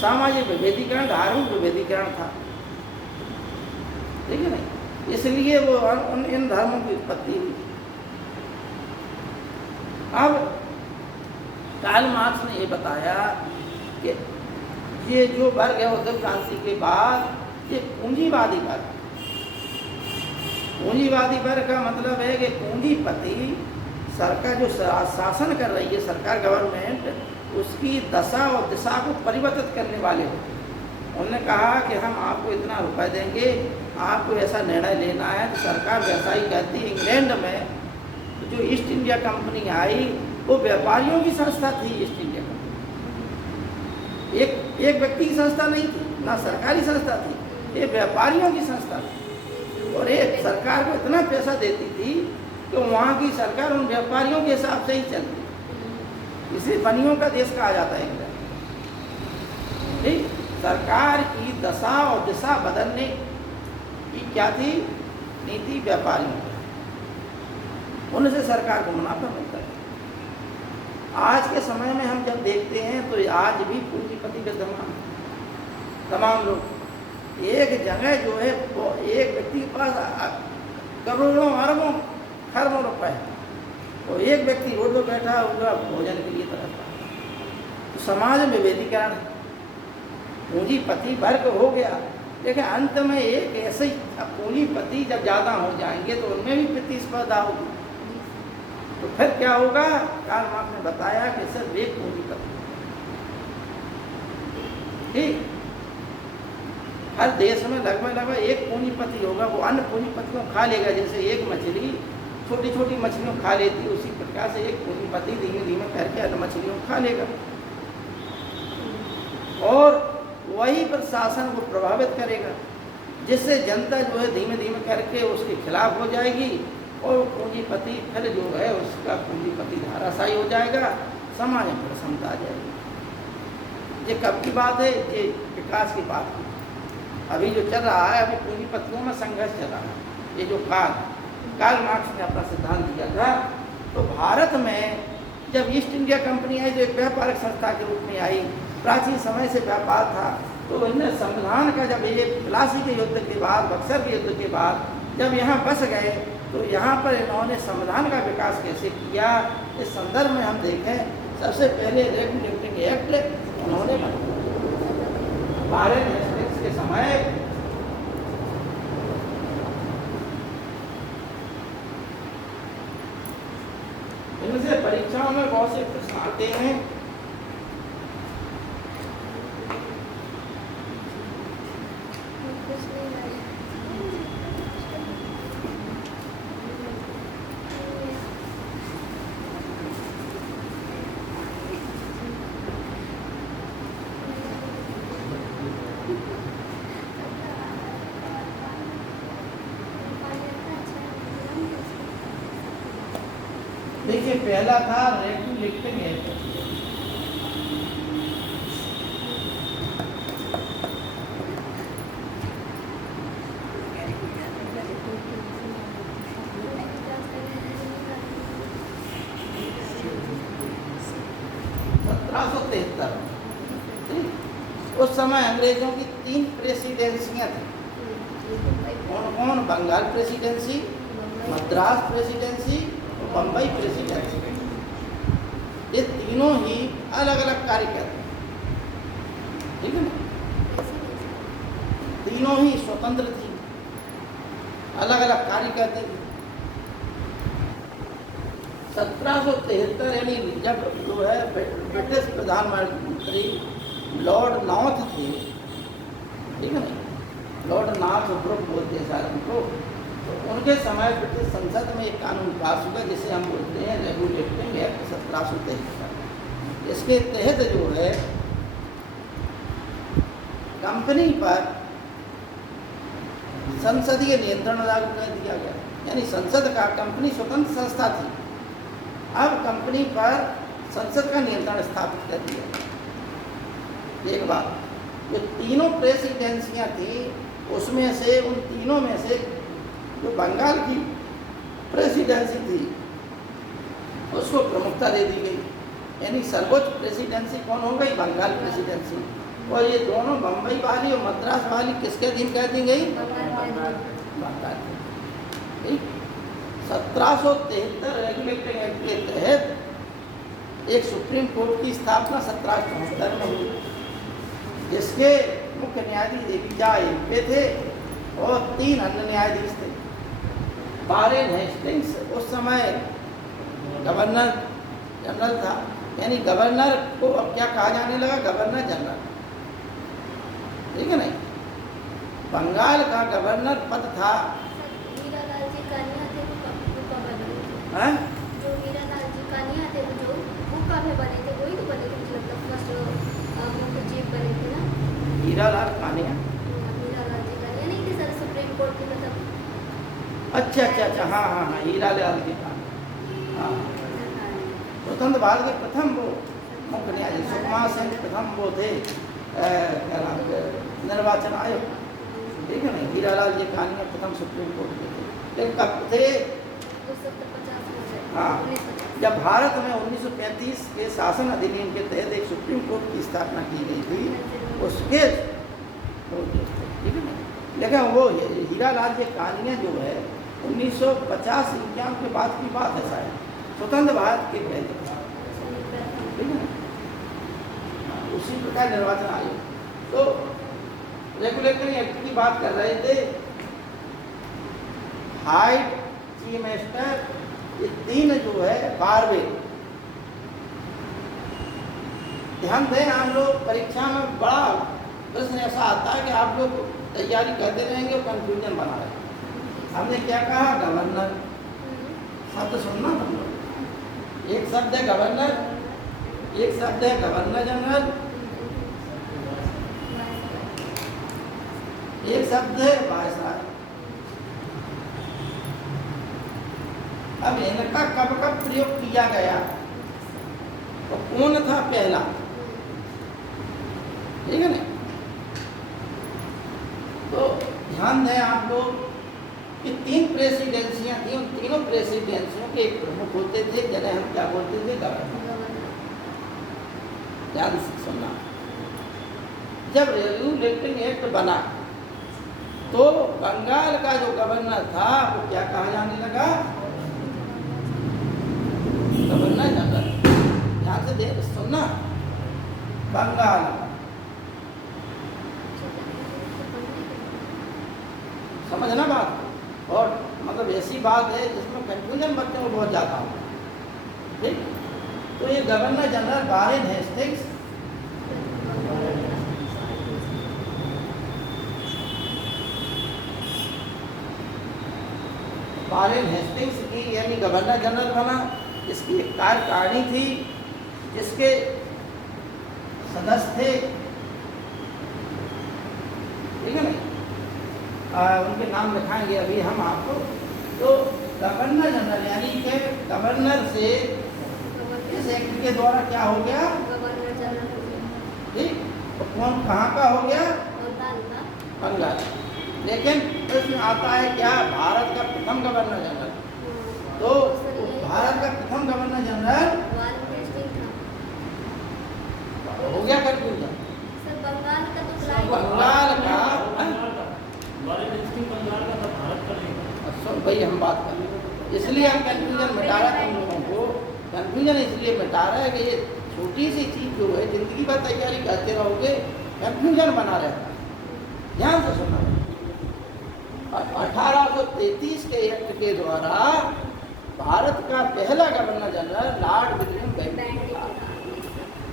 सामाजिक विभेदीकरण, धार्मिक विभेदीकरण था, ठीक है नहीं। इसलिए वो इन धर्मों की उत्पत्ति हुई। अब कार्ल मार्क्स ने ये बताया कि ये जो वर्ग है औद्योगिक क्रांति के बाद, ये पूंजीवादी वर्ग। पूंजीवादी वर्ग का मतलब है कि पूंजीपति सरकार जो शासन कर रही है, सरकार गवर्नमेंट, उसकी दशा और दिशा को परिवर्तित करने वाले होते हैं। उन्होंने कहा कि हम आपको इतना रुपए देंगे, आपको ऐसा निर्णय लेना है, तो सरकार वैसा ही कहती है। इंग्लैंड में जो ईस्ट इंडिया कंपनी आई, वो व्यापारियों की संस्था थी। ईस्ट इंडिया कंपनी एक व्यक्ति की संस्था नहीं थी, ना सरकारी संस्था थी, ये व्यापारियों की संस्था थी। और एक सरकार को इतना पैसा देती थी कि वहाँ की सरकार उन व्यापारियों के हिसाब से ही चलती, इसलिए बनियों का देश कहा जाता है इंग्लैंड, ठीक। सरकार की दशा और दिशा बदलने की क्या थी नीति? व्यापारियों की, उनसे सरकार को मुनाफा मिलता है। आज के समय में हम जब देखते हैं तो आज भी पूंजीपति विद्यमान, तमाम लोग एक जगह जो है, एक व्यक्ति के पास करोड़ों अरबों खरबों रुपए, तो एक व्यक्ति रोड पर बैठा होगा भोजन के लिए तरसता। तो समाज में विभेदीकरण, पूंजीपति वर्ग हो गया, लेकिन अंत में एक ऐसे ही पूंजीपति जब ज़्यादा हो जाएंगे तो उनमें भी प्रतिस्पर्धा होगी। तो फिर क्या होगा? कार्ल मार्क्स ने बताया कि सिर्फ एक पूंजीपति, ठीक, हर देश में लगभग एक पूंजीपति होगा, वो अन्य पूंजीपतियों खा लेगा। जैसे एक मछली छोटी छोटी मछलियों खा लेती है, उसी प्रकार से एक पूंजीपति धीमे धीमे करके अन्य मछलियों खा लेगा, और वही प्रशासन को प्रभावित करेगा, जिससे जनता जो है धीमे धीमे करके उसके खिलाफ हो जाएगी, और पूंजीपति फिर जो है उसका पूंजीपति धाराशायी हो जाएगा, समाज में फिर समता आ जाएगी। ये कब की बात है? ये विकास की बात है। अभी जो चल रहा है, अभी पूंजीपतियों में संघर्ष चल रहा है। ये जो कार्ल मार्क्स ने अपना सिद्धांत दिया था, तो भारत में जब ईस्ट इंडिया कंपनी आई तो एक व्यापारिक संस्था के रूप में आई। प्राचीन समय से व्यापार था, तो इन्हें संविधान का जब ये प्लासी के युद्ध के बाद, बक्सर के युद्ध के बाद जब यहाँ बस गए, तो यहाँ पर इन्होंने संविधान का विकास कैसे किया, इस संदर्भ में हम देखें। सबसे पहले रेगुलेटिंग एक्ट उन्होंने भारत के समय इनमें से परीक्षाओं में बहुत से प्रश्न आते हैं। देखिए पहला था रेगुलेटिंग एक्ट। उस समय अंग्रेजों की 3 प्रेसिडेंसियां थी। कौन कौन? बंगाल प्रेसिडेंसी, मद्रास प्रेसिडेंसी और बम्बई प्रेसिडेंसी। ये तीनों ही अलग अलग कार्य करते हैं, ठीक है ना? तीनों ही स्वतंत्र थी, अलग अलग कार्य करते थे। 1773 यानी जब जो है ब्रिटिश प्रधानमंत्री लॉर्ड नॉर्थ थे, ठीक है ना, लॉर्ड नॉर्थ ब्रुक बोलते हैं शायद उनको, तो उनके समय ब्रिटिश संसद में एक कानून पास हुआ जिसे हम बोलते हैं रेगुलेटिंग एक्ट 1773। इसके तहत जो है कंपनी पर संसदीय नियंत्रण लागू कर दिया गया। यानी संसद का, कंपनी स्वतंत्र संस्था थी, अब कंपनी पर संसद का नियंत्रण स्थापित कर दिया गया। एक बात, जो तीनों प्रेसिडेंसियां थी उसमें से, उन तीनों में से जो बंगाल की प्रेसिडेंसी थी उसको प्रमुखता दे दी गई। यानी सर्वोच्च प्रेसिडेंसी कौन हो गई? बंगाल प्रेसिडेंसी। और ये दोनों बम्बई वाली और मद्रास वाली किसके अधीन कर दी गई? बंगाल। ठीक। 1773 रेगुलेटिंग एक्ट के तहत एक सुप्रीम कोर्ट की स्थापना 1774 में हुई, जिसके मुख्य न्यायाधीश ए थे और 3 अन्य न्यायाधीश थे। वारेन हेस्टिंग्स उस समय गवर्नर जनरल था। यानी गवर्नर को अब क्या कहा जाने लगा? गवर्नर जनरल, ठीक है नहीं? बंगाल का गवर्नर पद था। हीरालाल जी कानिया थे, वो कब बने? हैं? जो हीरालाल जी कानिया थे, वो कब बने थे? वही तो बने थे, मतलब फर्स्ट मुख्य चीफ बने थे ना? हीरालाल कानिया। हीरालाल जी कानिया नहीं थे सर सुप्रीम कोर्ट के, मतलब अच्छा अच्छा अच्छा, हाँ हाँ हाँ, हीरालाल के कानिया। हाँ, स्वतंत्र भारत के प्रथम वो मुख्य न्यायाधीश सुकुमार सिंह प्रथम वो थे, क्या नाम है, निर्वाचन आयोग, ठीक है नहीं? हीरालाल जी कानिया प्रथम सुप्रीम कोर्ट के थे। लेकिन कब थे? 1950 में। हाँ, जब भारत में 1935 के शासन अधिनियम के तहत एक सुप्रीम कोर्ट की स्थापना की गई थी, उसके ठीक है ना? लेकिन वो हीरालाल जी कानिया जो है 1950-51 के बाद की बात है शायद, स्वतंत्र भारत के पहले, ठीक है ना? उसी प्रकार निर्वाचन आयोग। तो रेगुलेटरी एक्ट की बात कर रहे थे। हाइट, चीफ मिनिस्टर, ये 3 जो है 12वें। ध्यान दें, हम लोग परीक्षा में बड़ा प्रश्न ऐसा आता है कि आप लोग तैयारी करते रहेंगे और कंफ्यूजन बना रहे। हमने क्या कहा? गवर्नर। शब्द सुनना तुम लोग। एक शब्द है गवर्नर, एक शब्द है गवर्नर जनरल, एक शब्द है वायसराय। अब इनका कब कब प्रयोग किया गया तो कौन था पहला? ठीक है ना? तो ध्यान दें आप लोग कि 3 प्रेसिडेंसियां थी, उन तीनों प्रेसिडेंसियों के एक प्रमुख होते थे, जिन्हें हम क्या बोलते थे? गवर्नर। ध्यान से सुनना। जब रेगुलेटिंग एक्ट बना तो बंगाल का जो गवर्नर था वो क्या कहा जाने लगा? Governor general. ध्यान से देख सुनना। बंगाल समझना बात, और मतलब ऐसी बात है जिसमें कंफ्यूजन बच्चों को बहुत ज़्यादा होता है, ठीक? तो ये गवर्नर जनरल वारेन हेस्टिंग्स की यानी गवर्नर जनरल बना। इसकी एक कार्यकारिणी थी जिसके सदस्य थे, ठीक है ना? उनके नाम लिखाएंगे अभी हम आपको। तो गवर्नर जनरल यानी कि गवर्नर से इस एक्ट के द्वारा क्या हो गया, गवर्नर जनरल हो गया। ठीक। तो कौन कहाँ का हो गया, बंगाल का। बंगाल। लेकिन प्रश्न आता है क्या भारत का प्रथम गवर्नर जनरल, तो भारत का प्रथम गवर्नर जनरल हो गया कंफ्यूजन। सर बंगाल का तो क्लाइंट बंगाल का भाई हम बात कर रहे हैं, इसलिए हम कंफ्यूजन मिटा रहे हैं तुम लोगों को। कंफ्यूजन इसलिए मिटा रहा है कि ये छोटी सी चीज जो है जिंदगी भर तैयारी करते रहोगे कंफ्यूजन बना रहता है। ध्यान से सुनना, 1833 के एक्ट के द्वारा भारत का पहला governor general Lord William Bentinck था।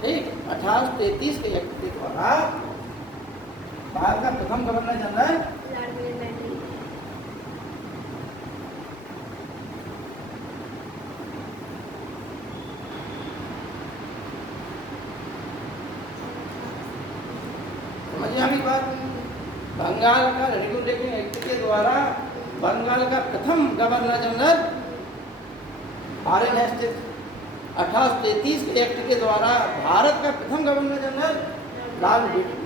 ठीक, 1833 के एक्ट के द्वारा भारत का प्रथम governor general Lord William Bentinck. समझिए अभी बात। बंगाल का रेगुलेटिंग एक्ट के द्वारा बंगाल का प्रथम गवर्नर जनरल फॉरेन स्टेट, 1833 के एक्ट के द्वारा भारत का प्रथम governor general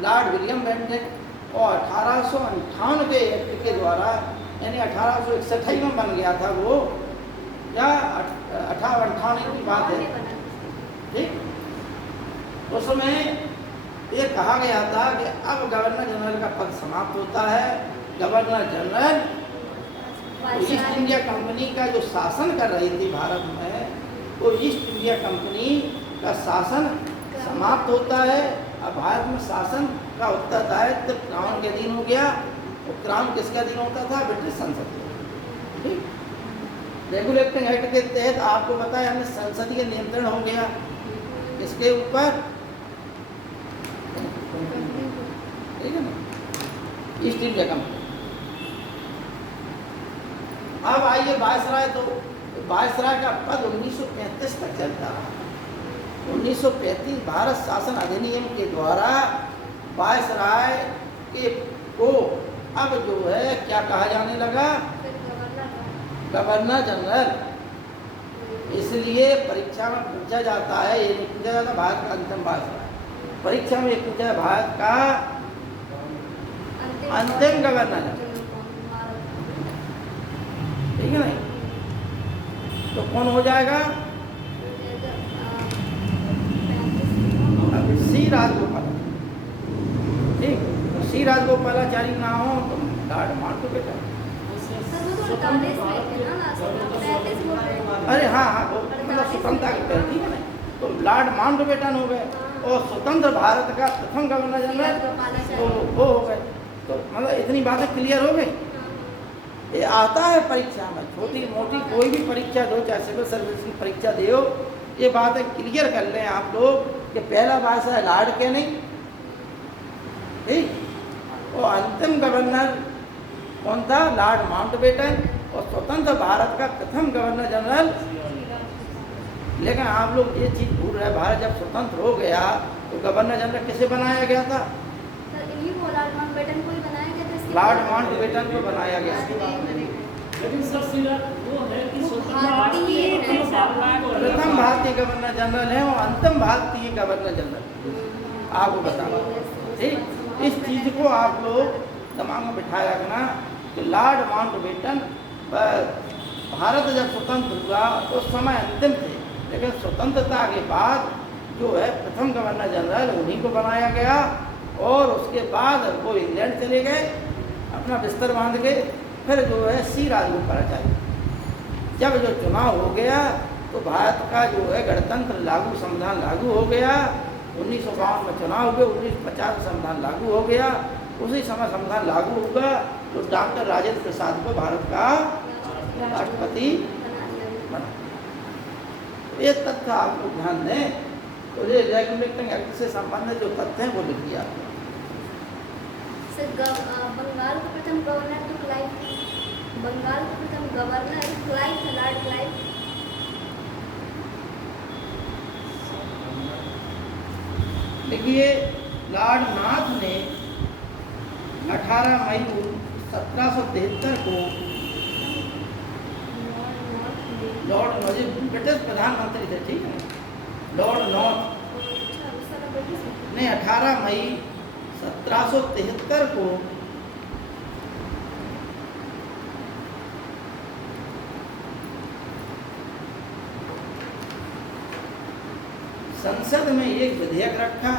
Lord William Bentinck और 1858 के एक्ट के द्वारा यानी 1861 में बन गया था वो, या 1858 की बात है। ठीक, तो उसमें ये कहा गया था कि अब गवर्नर जनरल का पद समाप्त होता है। Governor general east India company का जो शासन कर रही थी भारत में, वो ईस्ट इंडिया कंपनी का शासन समाप्त होता है। अब भारत में शासन का उत्तरदायित्व क्राउन के अधीन हो गया। तो क्राउन किसके अधीन होता था, ब्रिटिश संसद के। ठीक, रेगुलेटिंग एक्ट के तहत आपको बताया हमने संसदीय नियंत्रण हो गया इसके ऊपर, ठीक है ना, ईस्ट इंडिया कंपनी। अब आइए वायसराय, तो वायसराय का पद 1935 तक चलता रहा। 1935 भारत शासन अधिनियम के द्वारा वायसराय के को अब जो है क्या कहा जाने लगा, गवर्नर जनरल। इसलिए परीक्षा में पूछा जाता है, ये नहीं पूछा जाता भारत का अंतिम वायसराय, परीक्षा में ये पूछा है भारत का अंतिम गवर्नर जनरल, ठीक है नहीं, तो कौन हो जाएगा, सी राजगोपाल। ठीक, सी राजगोपालाचारी ना हो तो लॉर्ड माउंटबेटन। अरे हाँ हाँ, मतलब स्वतंत्रता के पहले, ठीक है ना, तो लॉर्ड माउंटबेटन हो गए और स्वतंत्र भारत का प्रथम गवर्नर जनरल तो वो हो गए। तो मतलब इतनी बातें क्लियर हो गई। ये आता है परीक्षा में, छोटी मोटी कोई भी परीक्षा दो, चाहे सिविल सर्विस की परीक्षा दो, ये बातें क्लियर कर लें आप लोग कि पहला वायसराय लॉर्ड के नहीं, ठीक, और अंतिम गवर्नर कौन था, लॉर्ड माउंटबेटन, और स्वतंत्र भारत का प्रथम गवर्नर जनरल। लेकिन आप लोग ये चीज़ भूल रहे, भारत जब स्वतंत्र हो गया तो गवर्नर जनरल किसे बनाया गया था, लॉर्ड माउंटबेटन को ही बनाया गया था। लॉर्ड माउंटबेटन को बनाया गया। लेकिन सर सीधा वो है कि प्रथम भारतीय गवर्नर जनरल है और अंतिम भारतीय गवर्नर जनरल, आपको बताओ। ठीक, इस चीज़ को आप लोग दिमाग में बिठाया रखना कि लॉर्ड माउंटबेटन भारत जब स्वतंत्र हुआ तो समय अंतिम थे, लेकिन स्वतंत्रता के बाद जो है प्रथम गवर्नर जनरल उन्हीं को बनाया गया। और उसके बाद वो इंग्लैंड चले गए अपना बिस्तर बांध के। फिर जो है सी राजगोपालाचारी, जब जो चुनाव हो गया तो भारत का जो है गणतंत्र लागू, संविधान लागू हो गया। 1952 में चुनाव हुए, 1950 में संविधान लागू हो गया। उसी समय संविधान लागू होगा तो डॉक्टर राजेंद्र प्रसाद को भारत का राष्ट्रपति बना। ये तथ्य आप लोग ध्यान दें। तो ये रेगुलेटिंग एक्ट से संबंधित जो तथ्य हैं वो लिख दिया। सर बंगाल का प्रथम गवर्नर तो क्लाइव, बंगाल का प्रथम गवर्नर क्लाइव था, लॉर्ड क्लाइव। देखिए लॉर्ड नाथ ने 18 मई 1773 को लॉर्ड नॉर्थ ब्रिटिश प्रधानमंत्री थे, ठीक है। लॉर्ड नॉर्थ अच्छा, उस समय ब्रिटिश में। ने 18 मई 1773 को संसद में एक विधेयक रखा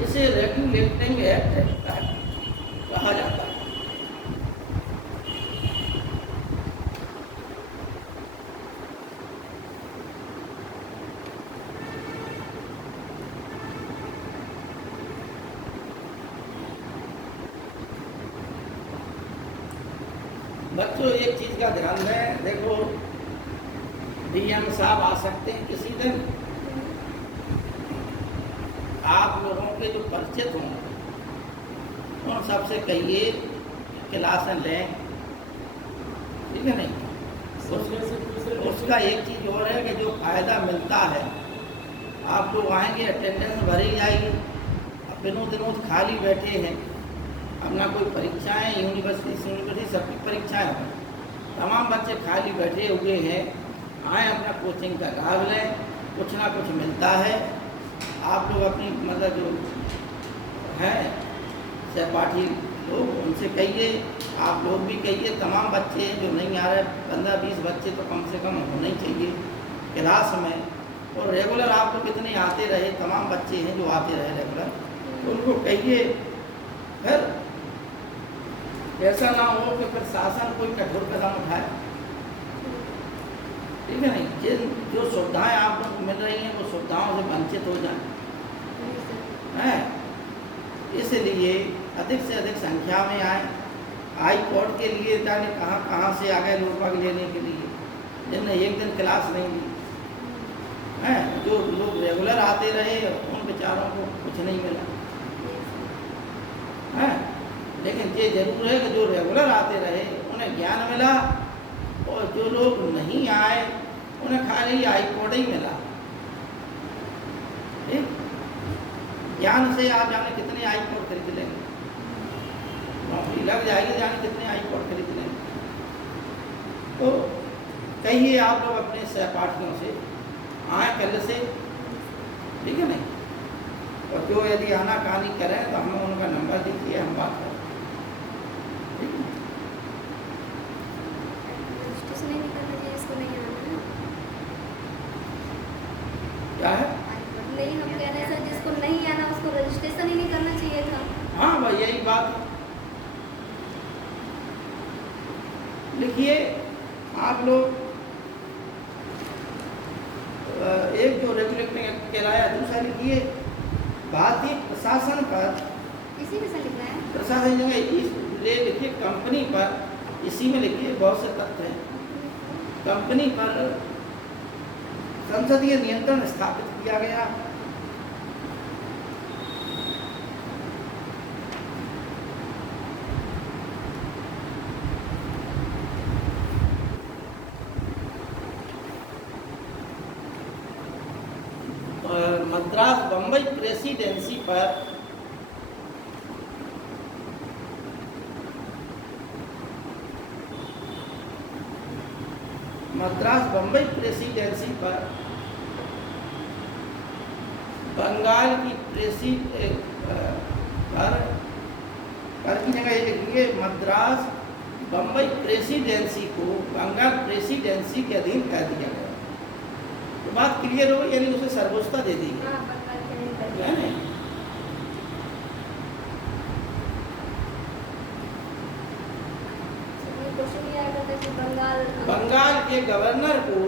जिसे रेगुलेटिंग एक्ट कहा जाता है। बच्चों एक चीज का ध्यान दें, देखो डीएम साहब आ सकते हैं किसी दिन, आप लोगों के जो परिचित हों उन सबसे कहिए क्लासें लें, ठीक है नहीं। उसका एक चीज़ और है कि जो फ़ायदा मिलता है, आप लोग आएंगे अटेंडेंस भरी जाएगी, अब दिनों दिनों खाली बैठे हैं, अपना कोई परीक्षाएं यूनिवर्सिटी सबकी परीक्षाएं हैं, तमाम बच्चे खाली बैठे हुए हैं, आए अपना कोचिंग का लाभ लें, कुछ ना कुछ मिलता है। आप लोग अपनी मतलब जो हैं सहपाठी लोग उनसे कहिए, आप लोग भी कहिए, तमाम बच्चे हैं जो नहीं आ रहे, 15-20 बच्चे तो कम से कम होने ही चाहिए क्लास में, और रेगुलर आप लोग इतने आते रहे, तमाम बच्चे हैं जो आते रहे रेगुलर, तो उनको कहिए। फिर ऐसा ना हो कि फिर शासन कोई कठोर कदम उठाए, ठीक है नहीं। जिन जो सुविधाएं आप लोग को मिल रही हैं वो सुविधाओं से वंचित हो जाए हैं, इसलिए अधिक से अधिक संख्या में आए। हाई कोर्ट के लिए जाने कहाँ कहाँ से आ गए लोग भाग लेने के लिए, जिनने एक दिन क्लास नहीं ली हैं, जो लोग रेगुलर आते रहे उन बेचारों को कुछ नहीं मिला हैं। लेकिन ये जरूर है कि जो रेगुलर आते रहे उन्हें ज्ञान मिला, और जो लोग नहीं आए उन्हें खाली हाई कोर्ट ही मिला, ठीक। ज्ञान से आप जाने कितने हाई कोर्ट खरीद लेंगे, नौकरी लग जाएगी, जाने कितने हाई कोर्ट खरीद लेंगे। तो कहिए आप लोग अपने सहपाठियों से आए कल से, ठीक है नहीं। और जो यदि आनाकानी करें तो हमें उनका नंबर दीजिए, हम बात करें, ठीक है। रजिस्ट्रेशन नहीं करना चाहिए, इसको नहीं आना है। क्या है? नहीं, हम कह रहे हैं सर जिसको नहीं आना उसको रजिस्ट्रेशन ही नहीं करना चाहिए था। हाँ भाई यही बात लिखिए आप लोग। एक जो रेगुलेटिंग एक्ट कहलाया, दूसरा लिखिए भारतीय प्रशासन पर, इसी में से लिखना है। प्रशासन जगह इस ले लिखिए कंपनी पर, इसी में लिखिए, बहुत से तथ्य हैं। कंपनी पर संसदीय नियंत्रण स्थापित किया गया। और मद्रास बम्बई प्रेसिडेंसी पर मद्रास बम्बई प्रेसिडेंसी पर बंगाल की पर की जगह ये लिखिए मद्रास बम्बई प्रेसिडेंसी को बंगाल प्रेसिडेंसी के अधीन कर दिया गया। तो बात क्लियर हो, यानी उसे सर्वोच्चता दे दी हाँ, बंगाल के नहीं कर है ना। क्वेश्चन ये आया करता है कि बंगाल के गवर्नर को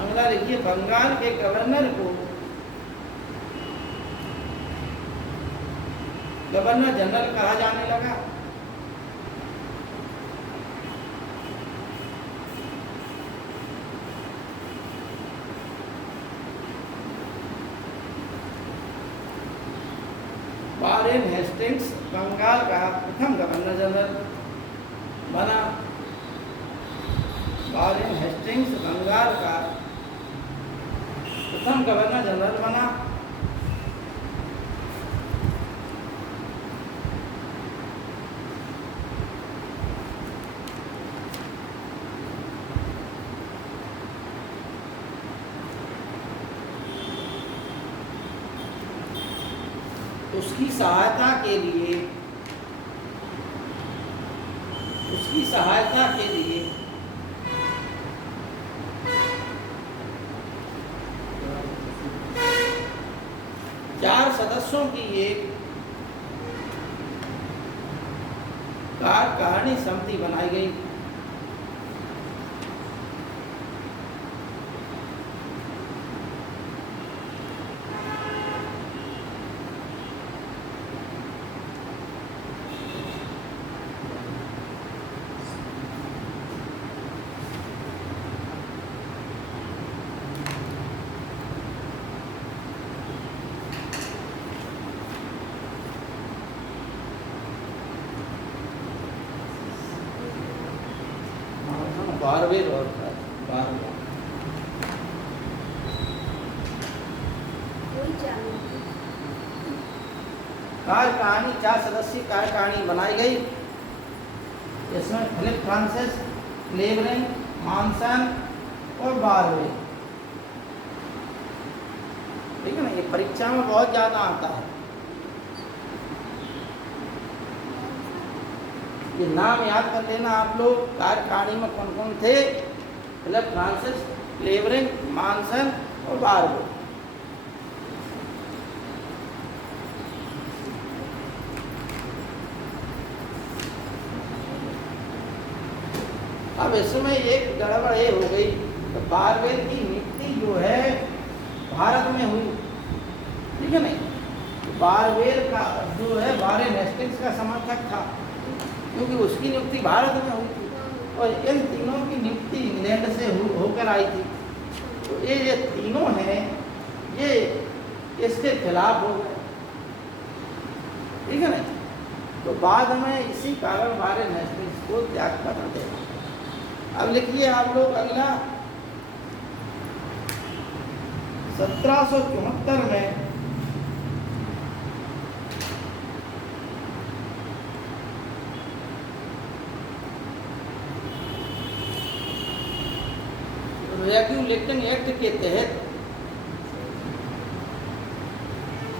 अगला लिखिए, बंगाल के गवर्नर को गवर्नर जनरल कहा जाने लगा। वारेन हेस्टिंग्स बंगाल का प्रथम गवर्नर जनरल। प्रथम गवर्नर जनरल बना। उसकी सहायता के लिए 4 सदस्यों की एक कार्यकारिणी समिति बनाई गई। बारहवें और बारहवें वही चालू कार्यकारिणी 4 सदस्यीय कार्यकारिणी बनाई गई। इसमें फिलिप फ्रांसिस, क्लेवरिंग, मॉनसन और बारहवें। ठीक है ना, ये परीक्षा में बहुत ज़्यादा आता है। ये नाम याद कर लेना आप लोग। कार्यकारिणी में कौन कौन थे? फिलिप फ्रांसिस, क्लेवरिंग, मॉनसन और बारहवें। अब इसमें एक गड़बड़ ये हो गई तो बारहवें की नियुक्ति जो है भारत में हुई। ठीक है नहीं, बारहवें का जो है वॉरेन हेस्टिंग्स का समर्थक था, क्योंकि उसकी नियुक्ति भारत में हुई थी और इन तीनों की नियुक्ति इंग्लैंड से होकर आई थी। तो ये तीनों हैं, ये इसके खिलाफ हो गए। ठीक है ना, तो बाद में इसी कारण वॉरेन हेस्टिंग्स को त्याग करना देगा। अब लिखिए आप लोग अगला 1774 में रेगुलेटिंग एक्ट के तहत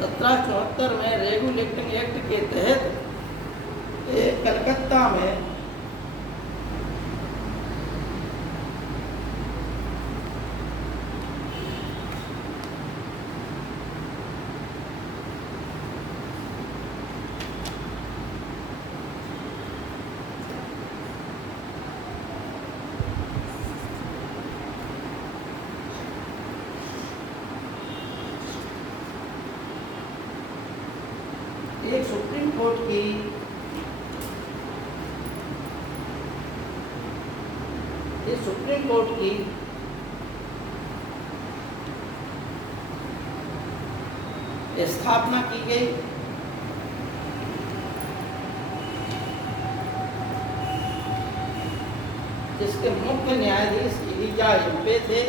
1774 में रेगुलेटिंग एक्ट के तहत कलकत्ता में एक सुप्रीम कोर्ट की स्थापना की गई। जिसके मुख्य न्यायाधीश एलिजा हेम्पे थे।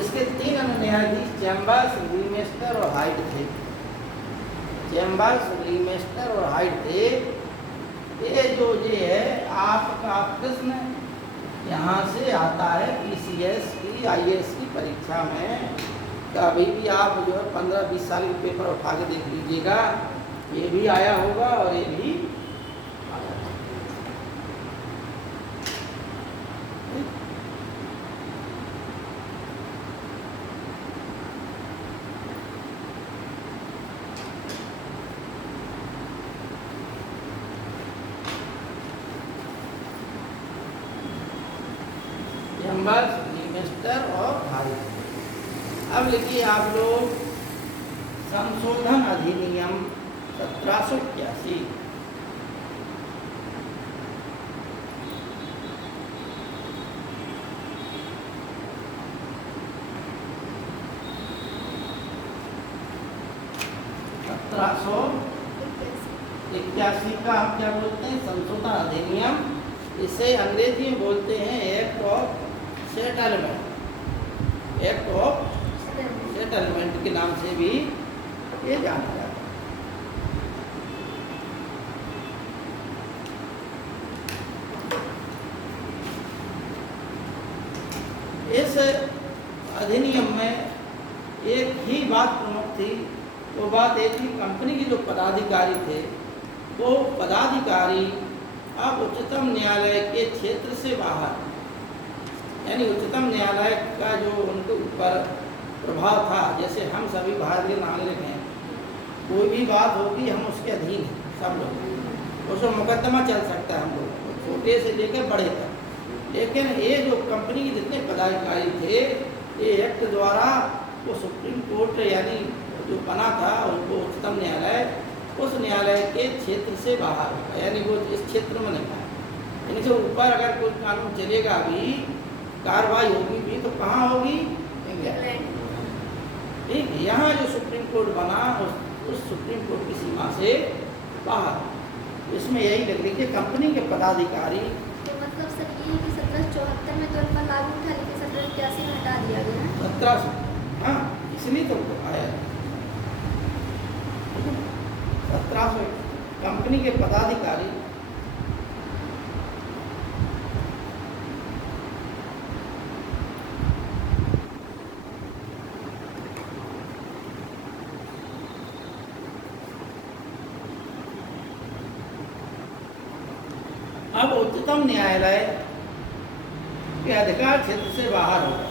इसके 3 अन्य न्यायाधीश चैम्बर्स, लीमेस्टर और हाइट थे। चैम्बर्स, लीमेस्टर और हाइट थे। ये जो है आपका प्रश्न यहाँ से आता है पीसीएस की, आईएएस की परीक्षा में। कभी भी आप जो है 15-20 साल के पेपर उठा के देख लीजिएगा, ये भी आया होगा और ये भी आया होगा। चैम्बर्स, लीमेस्टर और हाइट। अब लिखिए आप लोग संशोधन अधिनियम 1781। सत्रह सौ इक्यासी का हम क्या बोलते हैं, संशोधन अधिनियम। इसे अंग्रेजी में बोलते हैं act of settlement. Act of settlement के नाम से भी ये जाना जाता है। इस अधिनियम में एक ही बात प्रमुख थी। वो बात एक ही, कंपनी के जो पदाधिकारी थे वो पदाधिकारी अब उच्चतम न्यायालय के क्षेत्र से बाहर, यानी उच्चतम न्यायालय का जो उनके ऊपर प्रभाव था, जैसे हम सभी भारतीय नागरिक हैं, कोई भी बात होगी हम उसके अधीन हैं सब लोग, उसमें मुकदमा चल सकता है हम लोग छोटे से लेकर बड़े तक। लेकिन ये जो कंपनी के जितने पदाधिकारी थे, ये एक्ट द्वारा वो सुप्रीम कोर्ट यानी जो बना था उनको उच्चतम न्यायालय, उस न्यायालय के क्षेत्र से बाहर होगा, यानी वो इस क्षेत्र में नहीं है। इनसे ऊपर अगर कोई कानून चलेगा भी, कार्रवाई होगी भी, तो कहाँ होगी, इंग्लैंड। ठीक है, यहाँ जो सुप्रीम कोर्ट बना उस सुप्रीम कोर्ट की सीमा से बाहर। इसमें यही लिख लीजिए, कंपनी के पदाधिकारी। तो मतलब सर ये कि 1774 में तो इनका लागू था, लेकिन 1781 में हटा दिया गया है। 1700, हाँ, इसलिए तो आया 1700। कंपनी के पदाधिकारी अब उच्चतम न्यायालय के अधिकार क्षेत्र से बाहर होगा।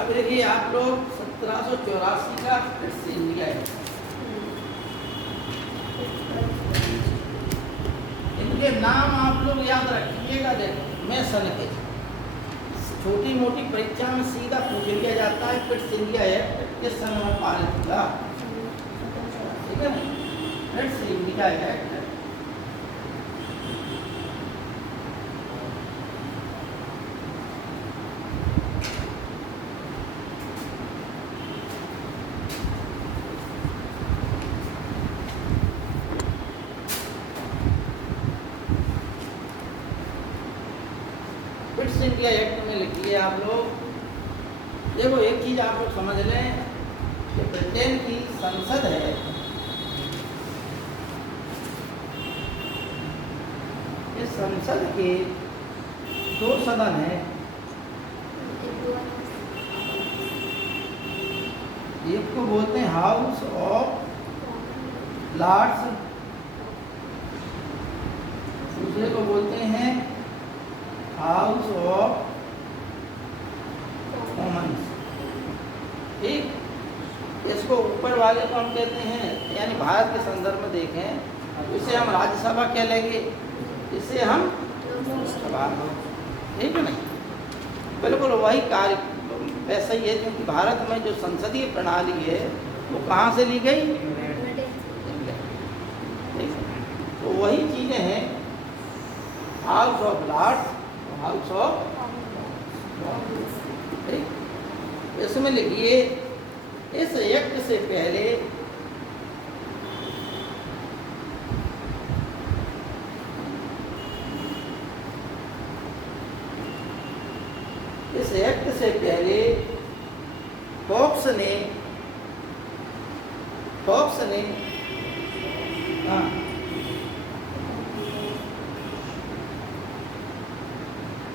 अब देखिए आप लोग 1784 का फिट्स इंडिया है, इनके नाम आप लोग याद रखिएगा। देखो मैं सन के छोटी मोटी परीक्षा में सीधा पूछ लिया जाता है, फिट्स इंडिया एक्ट किस सन में पारित हुआ, ठीक है ना। Fits India act fits India act में लिखिए आप लोग। देखो एक चीज आप लोग समझ लें कि ब्रिटेन की संसद है, इस संसद के 2 सदन हैं। एक को बोलते हैं हाउस ऑफ लॉर्ड्स, दूसरे को बोलते हैं हाउस ऑफ कॉमन्स। ठीक, इसको ऊपर वाले को हम कहते हैं, यानी भारत के संदर्भ में देखें, इसे हम राज्यसभा कह लेंगे, इसे हम लोकसभा, ठीक है ना। बिल्कुल वही कार्य वैसा ही है, क्योंकि भारत में जो संसदीय प्रणाली है वो कहाँ से ली गई, ठीक, तो वही चीज़ें हैं, House of Lords, House of, ठीक। इसमें लिखिए इस एक्ट से पहले इस एक्ट से पहले फॉक्स ने हाँ,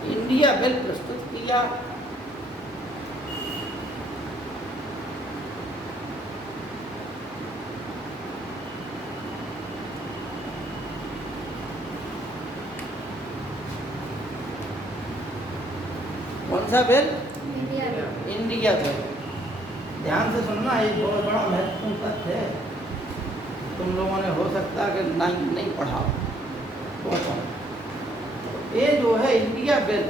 इंडिया बिल प्रस्तुत किया। कौन सा बिल, इंडिया में इंडिया से। ध्यान से सुनना, ये बहुत बड़ा महत्वपूर्ण तथ्य है। तुम लोगों ने हो सकता है कि नहीं पढ़ा हो। बहुत सारा ये जो है India bill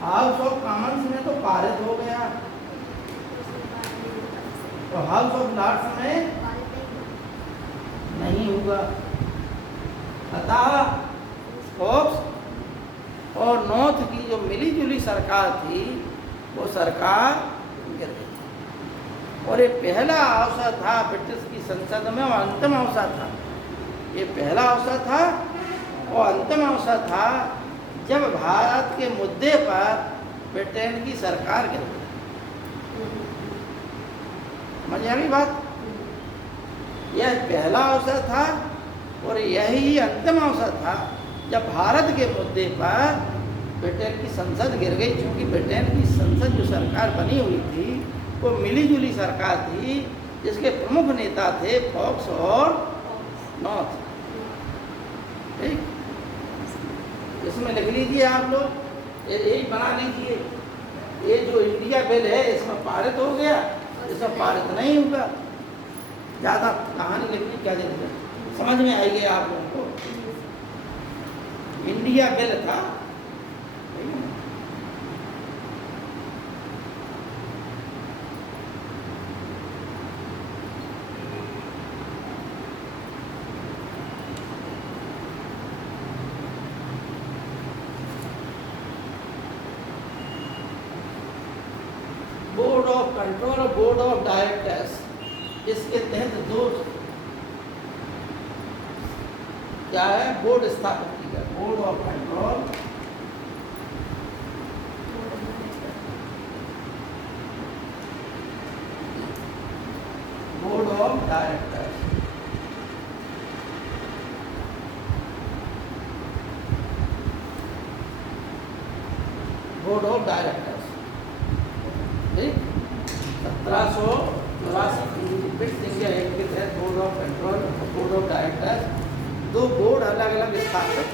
house of Commons में तो पारित हो गया, तो हाउस ऑफ लॉर्ड्स में नहीं होगा। अतः फोक्स और नॉर्थ की जो मिली जुली सरकार थी वो सरकार गिर गई। और ये पहला अवसर था ब्रिटिश की संसद में, और अंतिम अवसर था। ये पहला अवसर था और अंतिम अवसर था जब भारत के मुद्दे पर ब्रिटेन की सरकार गिर गई। समझ आ गई बात? यह पहला अवसर था और यही अंतिम अवसर था जब भारत के मुद्दे पर ब्रिटेन की संसद गिर गई। क्योंकि ब्रिटेन की संसद जो सरकार बनी हुई थी वो मिली जुली सरकार थी, जिसके प्रमुख नेता थे फॉक्स और नॉर्थ। ठीक, इसमें लिख लीजिए आप लोग, यही बना लीजिए। ये जो इंडिया बिल है इसमें पारित हो गया, इसमें पारित नहीं होगा। ज़्यादा कहानी लिखने की क्या जरूरत है, समझ में आई गई आप लोगों को। इंडिया बिल था, बोर्ड ऑफ कंट्रोल और बोर्ड ऑफ डायरेक्टर्स, इसके तहत दो क्या है बोर्ड स्थापित की गई। Board of control board of directors. Board of directors, ठीक, 1784 ब्रिटिश इंडिया एक्ट के तहत बोर्ड ऑफ कंट्रोल और बोर्ड ऑफ डायरेक्टर्स, दो बोर्ड अलग अलग स्थापित।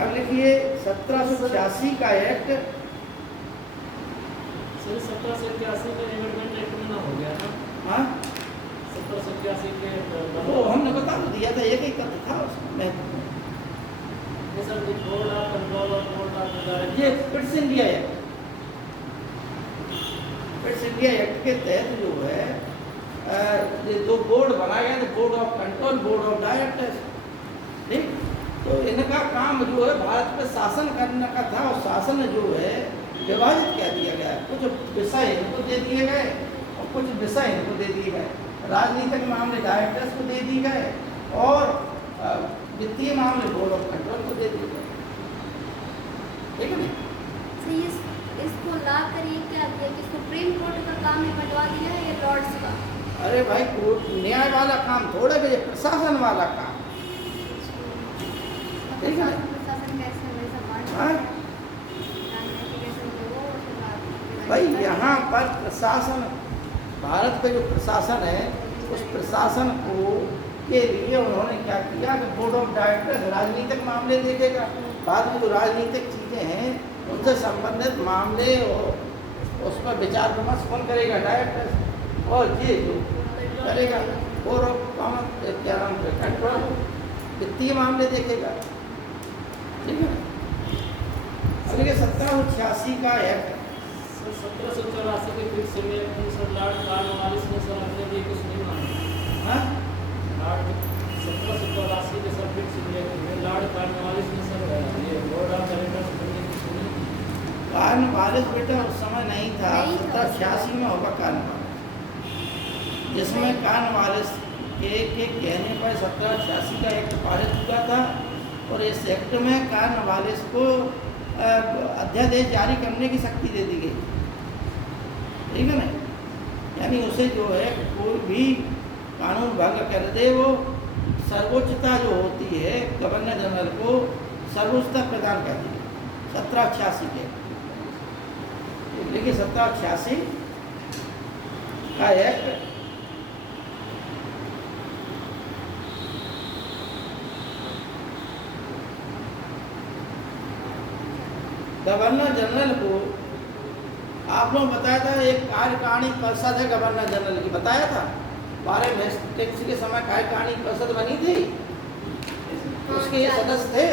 अब लिखिए 1786 का एक्ट। सर 1781 का एमेंडमेंट एक्ट में ना हो गया था। हाँ 1781 के वो हमने बता तो दिया था, एक ही तथ्य था उसमें। ये सर बोर्ड ऑफ कंट्रोल और बोर्ड ऑफ डायरेक्टर, ये British India act, British India act के तहत जो है ये दो बोर्ड बनाए गए थे, board of control, board of directors. ठीक, तो इनका काम जो है भारत पे शासन करने का था, और शासन जो है विभाजित कर दिया गया। कुछ विषय इनको दे दिए गए और कुछ विषय इनको दे दिए गए। राजनीतिक मामले डायरेक्टर्स को दे दिए गए और वित्तीय मामले बोर्ड ऑफ कंट्रोल को दे दिए गए। ठीक है ना? तो इसको ला कर ये क्या किया कि सुप्रीम कोर्ट का काम है बंटवा दिया है या लॉर्ड्स का? अरे भाई कोर्ट न्याय वाला काम थोड़ा भी, प्रशासन वाला काम। ठीक है। प्रशासन कैसे वैसा बांट हाँ? भाई यहाँ पर प्रशासन, भारत का जो प्रशासन है उस प्रशासन को के लिए उन्होंने क्या किया कि बोर्ड ऑफ डायरेक्टर्स राजनीतिक मामले देखेगा। बाद में जो राजनीतिक चीज़ें हैं उनसे संबंधित मामले और उस पर विचार विमर्श कौन करेगा? डायरेक्टर्स। और ये जो करेगा बोर्ड ऑफ कॉमन क्या नाम है कंट्रोल, वित्तीय मामले देखेगा। ठीक है। अब ये 1786 का एक्ट, सर 1784 के फिक्स में सर लॉर्ड कॉर्नवालिस ने सर अपने लिए कुछ नहीं माना। हाँ लॉर्ड 1784 के सर फिक्स में लॉर्ड कॉर्नवालिस ने सर ये बोर्ड ऑफ डायरेक्टर्स बनने की सुनी। कॉर्नवालिस बेटा उस समय नहीं था, 1786 में होगा कॉर्नवालिस, जिसमें कॉर्नवालिस के कहने पर 1786 का एक्ट पारित हुआ था। और इस एक्ट में कॉर्नवालिस को अध्यादेश जारी करने की शक्ति दे दी गई। ठीक है ना? यानी उसे जो है कोई भी कानून भंग कर दे, वो सर्वोच्चता जो होती है गवर्नर जनरल को सर्वोच्चता प्रदान कर दी 1786 के। लेकिन 1786 का एक्ट गवर्नर जनरल को आप लोग बताया था एक कार्यकारिणी परिषद है गवर्नर जनरल की, बताया था 12 टैक्स के समय कार्यकारिणी परिषद बनी थी, उसके ये सदस्य थे।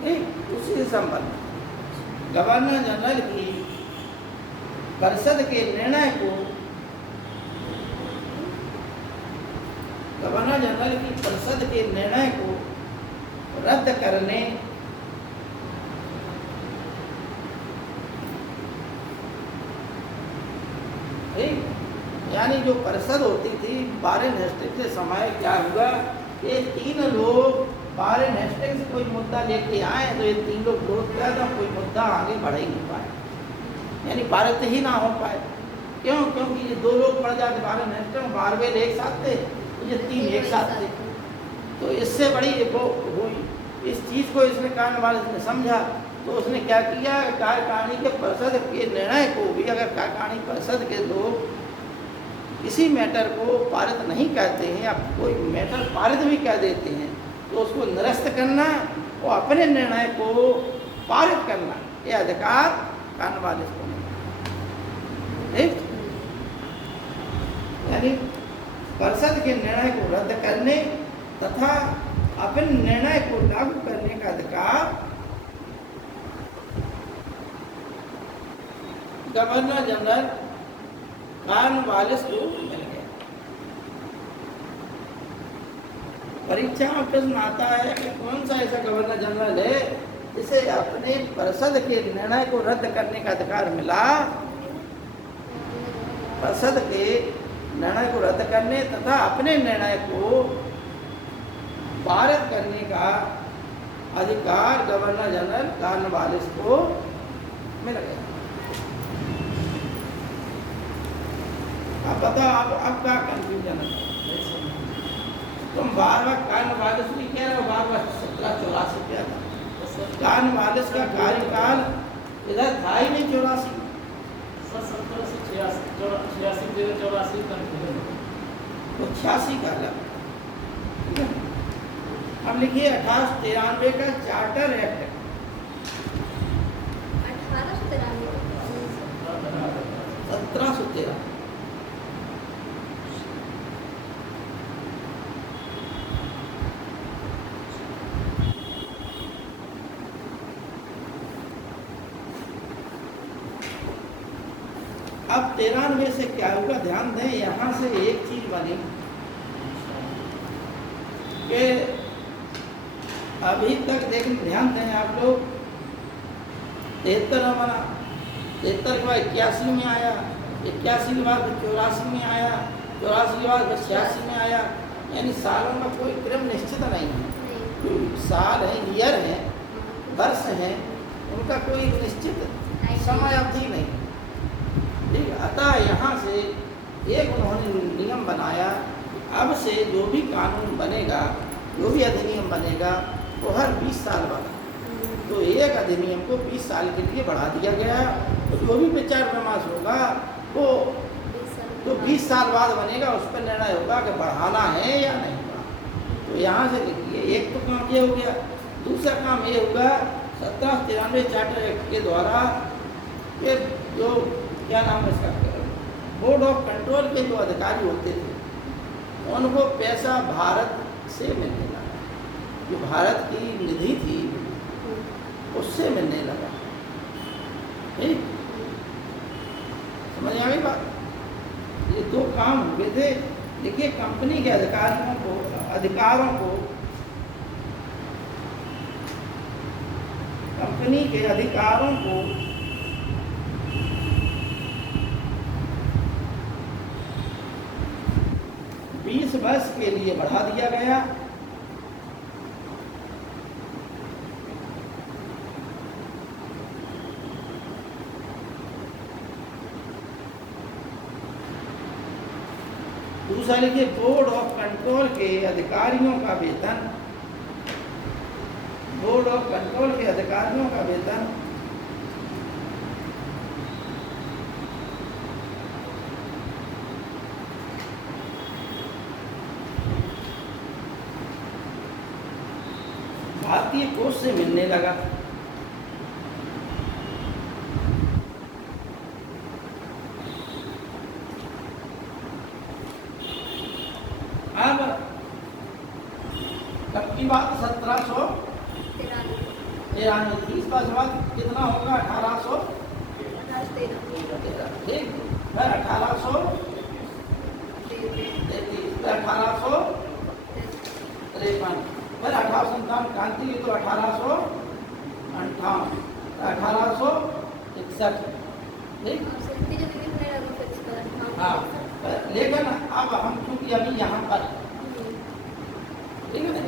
ठीक, उसी से संबंध गवर्नर जनरल की परिषद के निर्णय को, गवर्नर जनरल की परिषद के निर्णय को रद्द करने ठीक, यानी जो परिषद होती थी बारेन हेस्टिंग्स के समय क्या हुआ, ये 3 लोग बारेन हेस्टिंग्स कोई मुद्दा लेके आए तो ये 3 लोग विरोध किया था, कोई मुद्दा आगे बढ़ ही नहीं पाए, यानी पारित ही ना हो पाए। क्यों? क्योंकि ये 2 लोग पड़ जाते, बारेन हेस्टिंग्स बारवेल एक साथ थे, ये 3 एक साथ थे, तो इससे बड़ी वो हुई। इस चीज़ को इसने कॉर्नवालिस ने समझा, तो उसने क्या किया, कार्यकारिणी के परिषद के निर्णय को भी, अगर कार्यकारिणी परिषद के लोग किसी मैटर को पारित नहीं कहते हैं या कोई मैटर पारित भी कह देते हैं तो उसको निरस्त करना और अपने निर्णय को पारित करना, ये अधिकार कॉर्नवालिस को मिला। ठीक, यानी परिषद के निर्णय को रद्द करने तथा अपने निर्णय को लागू करने का अधिकार गवर्नर जनरल कॉर्नवालिस को मिल गया। परीक्षा में प्रश्न आता है कि कौन सा ऐसा गवर्नर जनरल है जिसे अपने परिषद के निर्णय को रद्द करने का अधिकार मिला, परिषद के निर्णय को रद्द करने तथा अपने निर्णय को पारित करने का अधिकार गवर्नर जनरल कॉर्नवालिस को मिल गया। अब बताओ अब क्या कंफ्यूजन है? तुम बार-बार कॉर्नवालिस भी कह रहे हो, बार-बार 1784 क्या था? कॉर्नवालिस का कार्यकाल इधर था ही नहीं 84। 1786 कंफ्यूजन तो 86 का अलग। अब लिखिए 1893 का चार्टर एक्ट, 1713। अब 93 से क्या होगा, ध्यान दें, यहाँ से एक चीज बनी कि अभी तक देखें, ध्यान दें आप लोग, 73 बना, 73 के बाद 81 में आया, 81 के बाद 84 में आया, 84 के बाद 86 में आया, यानी सालों का कोई क्रम निश्चित नहीं है। जो साल है, ईयर है, वर्ष हैं, उनका कोई निश्चित समय अवधि नहीं। ठीक, अतः यहाँ से एक उन्होंने नियम बनाया, अब से जो भी कानून बनेगा, जो भी अधिनियम बनेगा वो हर 20 साल बाद, तो एक अधिनियम को 20 साल के लिए बढ़ा दिया गया। तो जो भी विचार विमर्श होगा वो तो 20 साल बाद बनेगा, उस पर निर्णय होगा कि बढ़ाना है या नहीं बढ़ाना। तो यहाँ से देखिए, एक तो काम ये हो गया, दूसरा काम ये होगा 1793 चार्टर एक्ट के द्वारा ये जो क्या नाम है इसका, बोर्ड ऑफ कंट्रोल के जो अधिकारी होते थे उनको पैसा भारत से मिलने लगा, जो भारत की निधि थी उससे मिलने लगा। ठीक, समझ आ गई बात? ये 2 काम हुए थे। देखिए, कंपनी के अधिकारों को कंपनी के अधिकारों को 20 वर्ष के लिए बढ़ा दिया गया। दूसरा लिखिए, बोर्ड ऑफ कंट्रोल के अधिकारियों का वेतन, बोर्ड ऑफ कंट्रोल के अधिकारियों का वेतन भारतीय कोष से मिलने लगा। अब कब की बात 1793 13 30 का जवाब कितना होगा 1800 13 ठीक फिर 1833 फिर 1853 फिर 1857 क्रांति की तो 1858 1861 ठीक हाँ लेकिन अब हम चूंकि अभी यहाँ पर ठीक है ना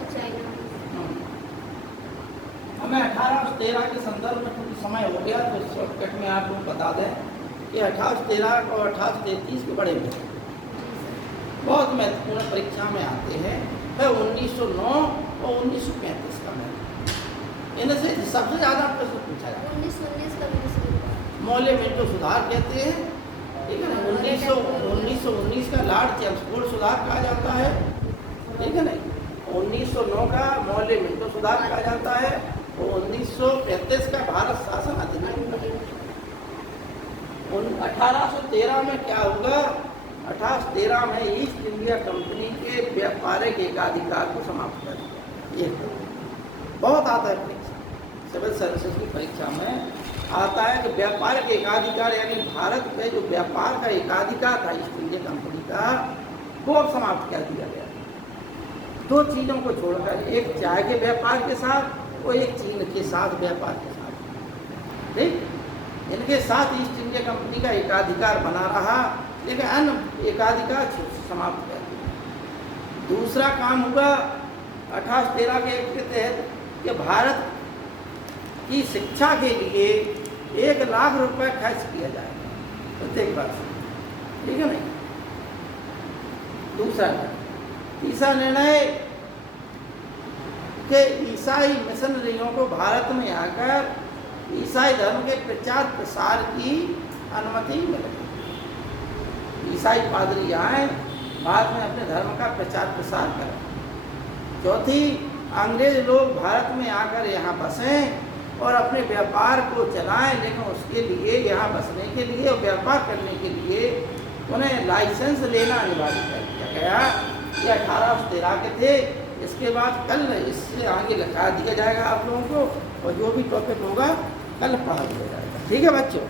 हमें 1813 के संदर्भ में क्योंकि समय हो गया तो शॉर्टकट में आप लोग बता दें कि 1813 और 1833 के बड़े में बहुत महत्वपूर्ण परीक्षा में आते हैं फिर 1909 और 1935 का में इनसे सबसे ज़्यादा प्रश्न पूछा जाता है 1919 का भी मौलिक मिंटो सुधार कहते हैं ठीक है ना 1919 का लॉर्ड चेम्सफोर्ड सुधार कहा जाता है ठीक है ना 1909 का मौलिक मिंटो सुधार कहा जाता है और 1935 का भारत शासन अधिनियम 1813 में क्या होगा 1813 में ईस्ट इंडिया कंपनी के व्यापारिक एकाधिकार को समाप्त कर दिया ये बहुत आता है परीक्षा सिविल सर्विसेज की परीक्षा में आता है कि व्यापारिक एकाधिकार यानी भारत में जो व्यापार का एकाधिकार था ईस्ट इंडिया कंपनी का वो अब समाप्त कर दिया गया दो चीज़ों को छोड़कर एक चाय के व्यापार के साथ और एक चीन के साथ व्यापार के साथ ठीक इनके साथ ईस्ट इंडिया कंपनी का एकाधिकार बना रहा लेकिन अन्य एकाधिकार समाप्त कर दिया दूसरा काम हुआ 1813 के एक्ट के तहत कि भारत की शिक्षा के लिए 1 लाख रुपए खर्च किया जाएगा प्रत्येक वर्ष ठीक है नहीं दूसरा तीसरा निर्णय कि ईसाई मिशनरियों को भारत में आकर ईसाई धर्म के प्रचार प्रसार की अनुमति मिलेगी ईसाई पादरी आए भारत में अपने धर्म का प्रचार प्रसार करें चौथी अंग्रेज लोग भारत में आकर यहाँ बसें और अपने व्यापार को चलाएं लेकिन उसके लिए यहाँ बसने के लिए और व्यापार करने के लिए उन्हें लाइसेंस लेना अनिवार्य कर दिया गया ये 1813 के थे इसके बाद कल इससे आगे लिखा दिया जाएगा आप लोगों को और जो भी टॉपिक होगा कल पढ़ा दिया जाएगा ठीक है बच्चों।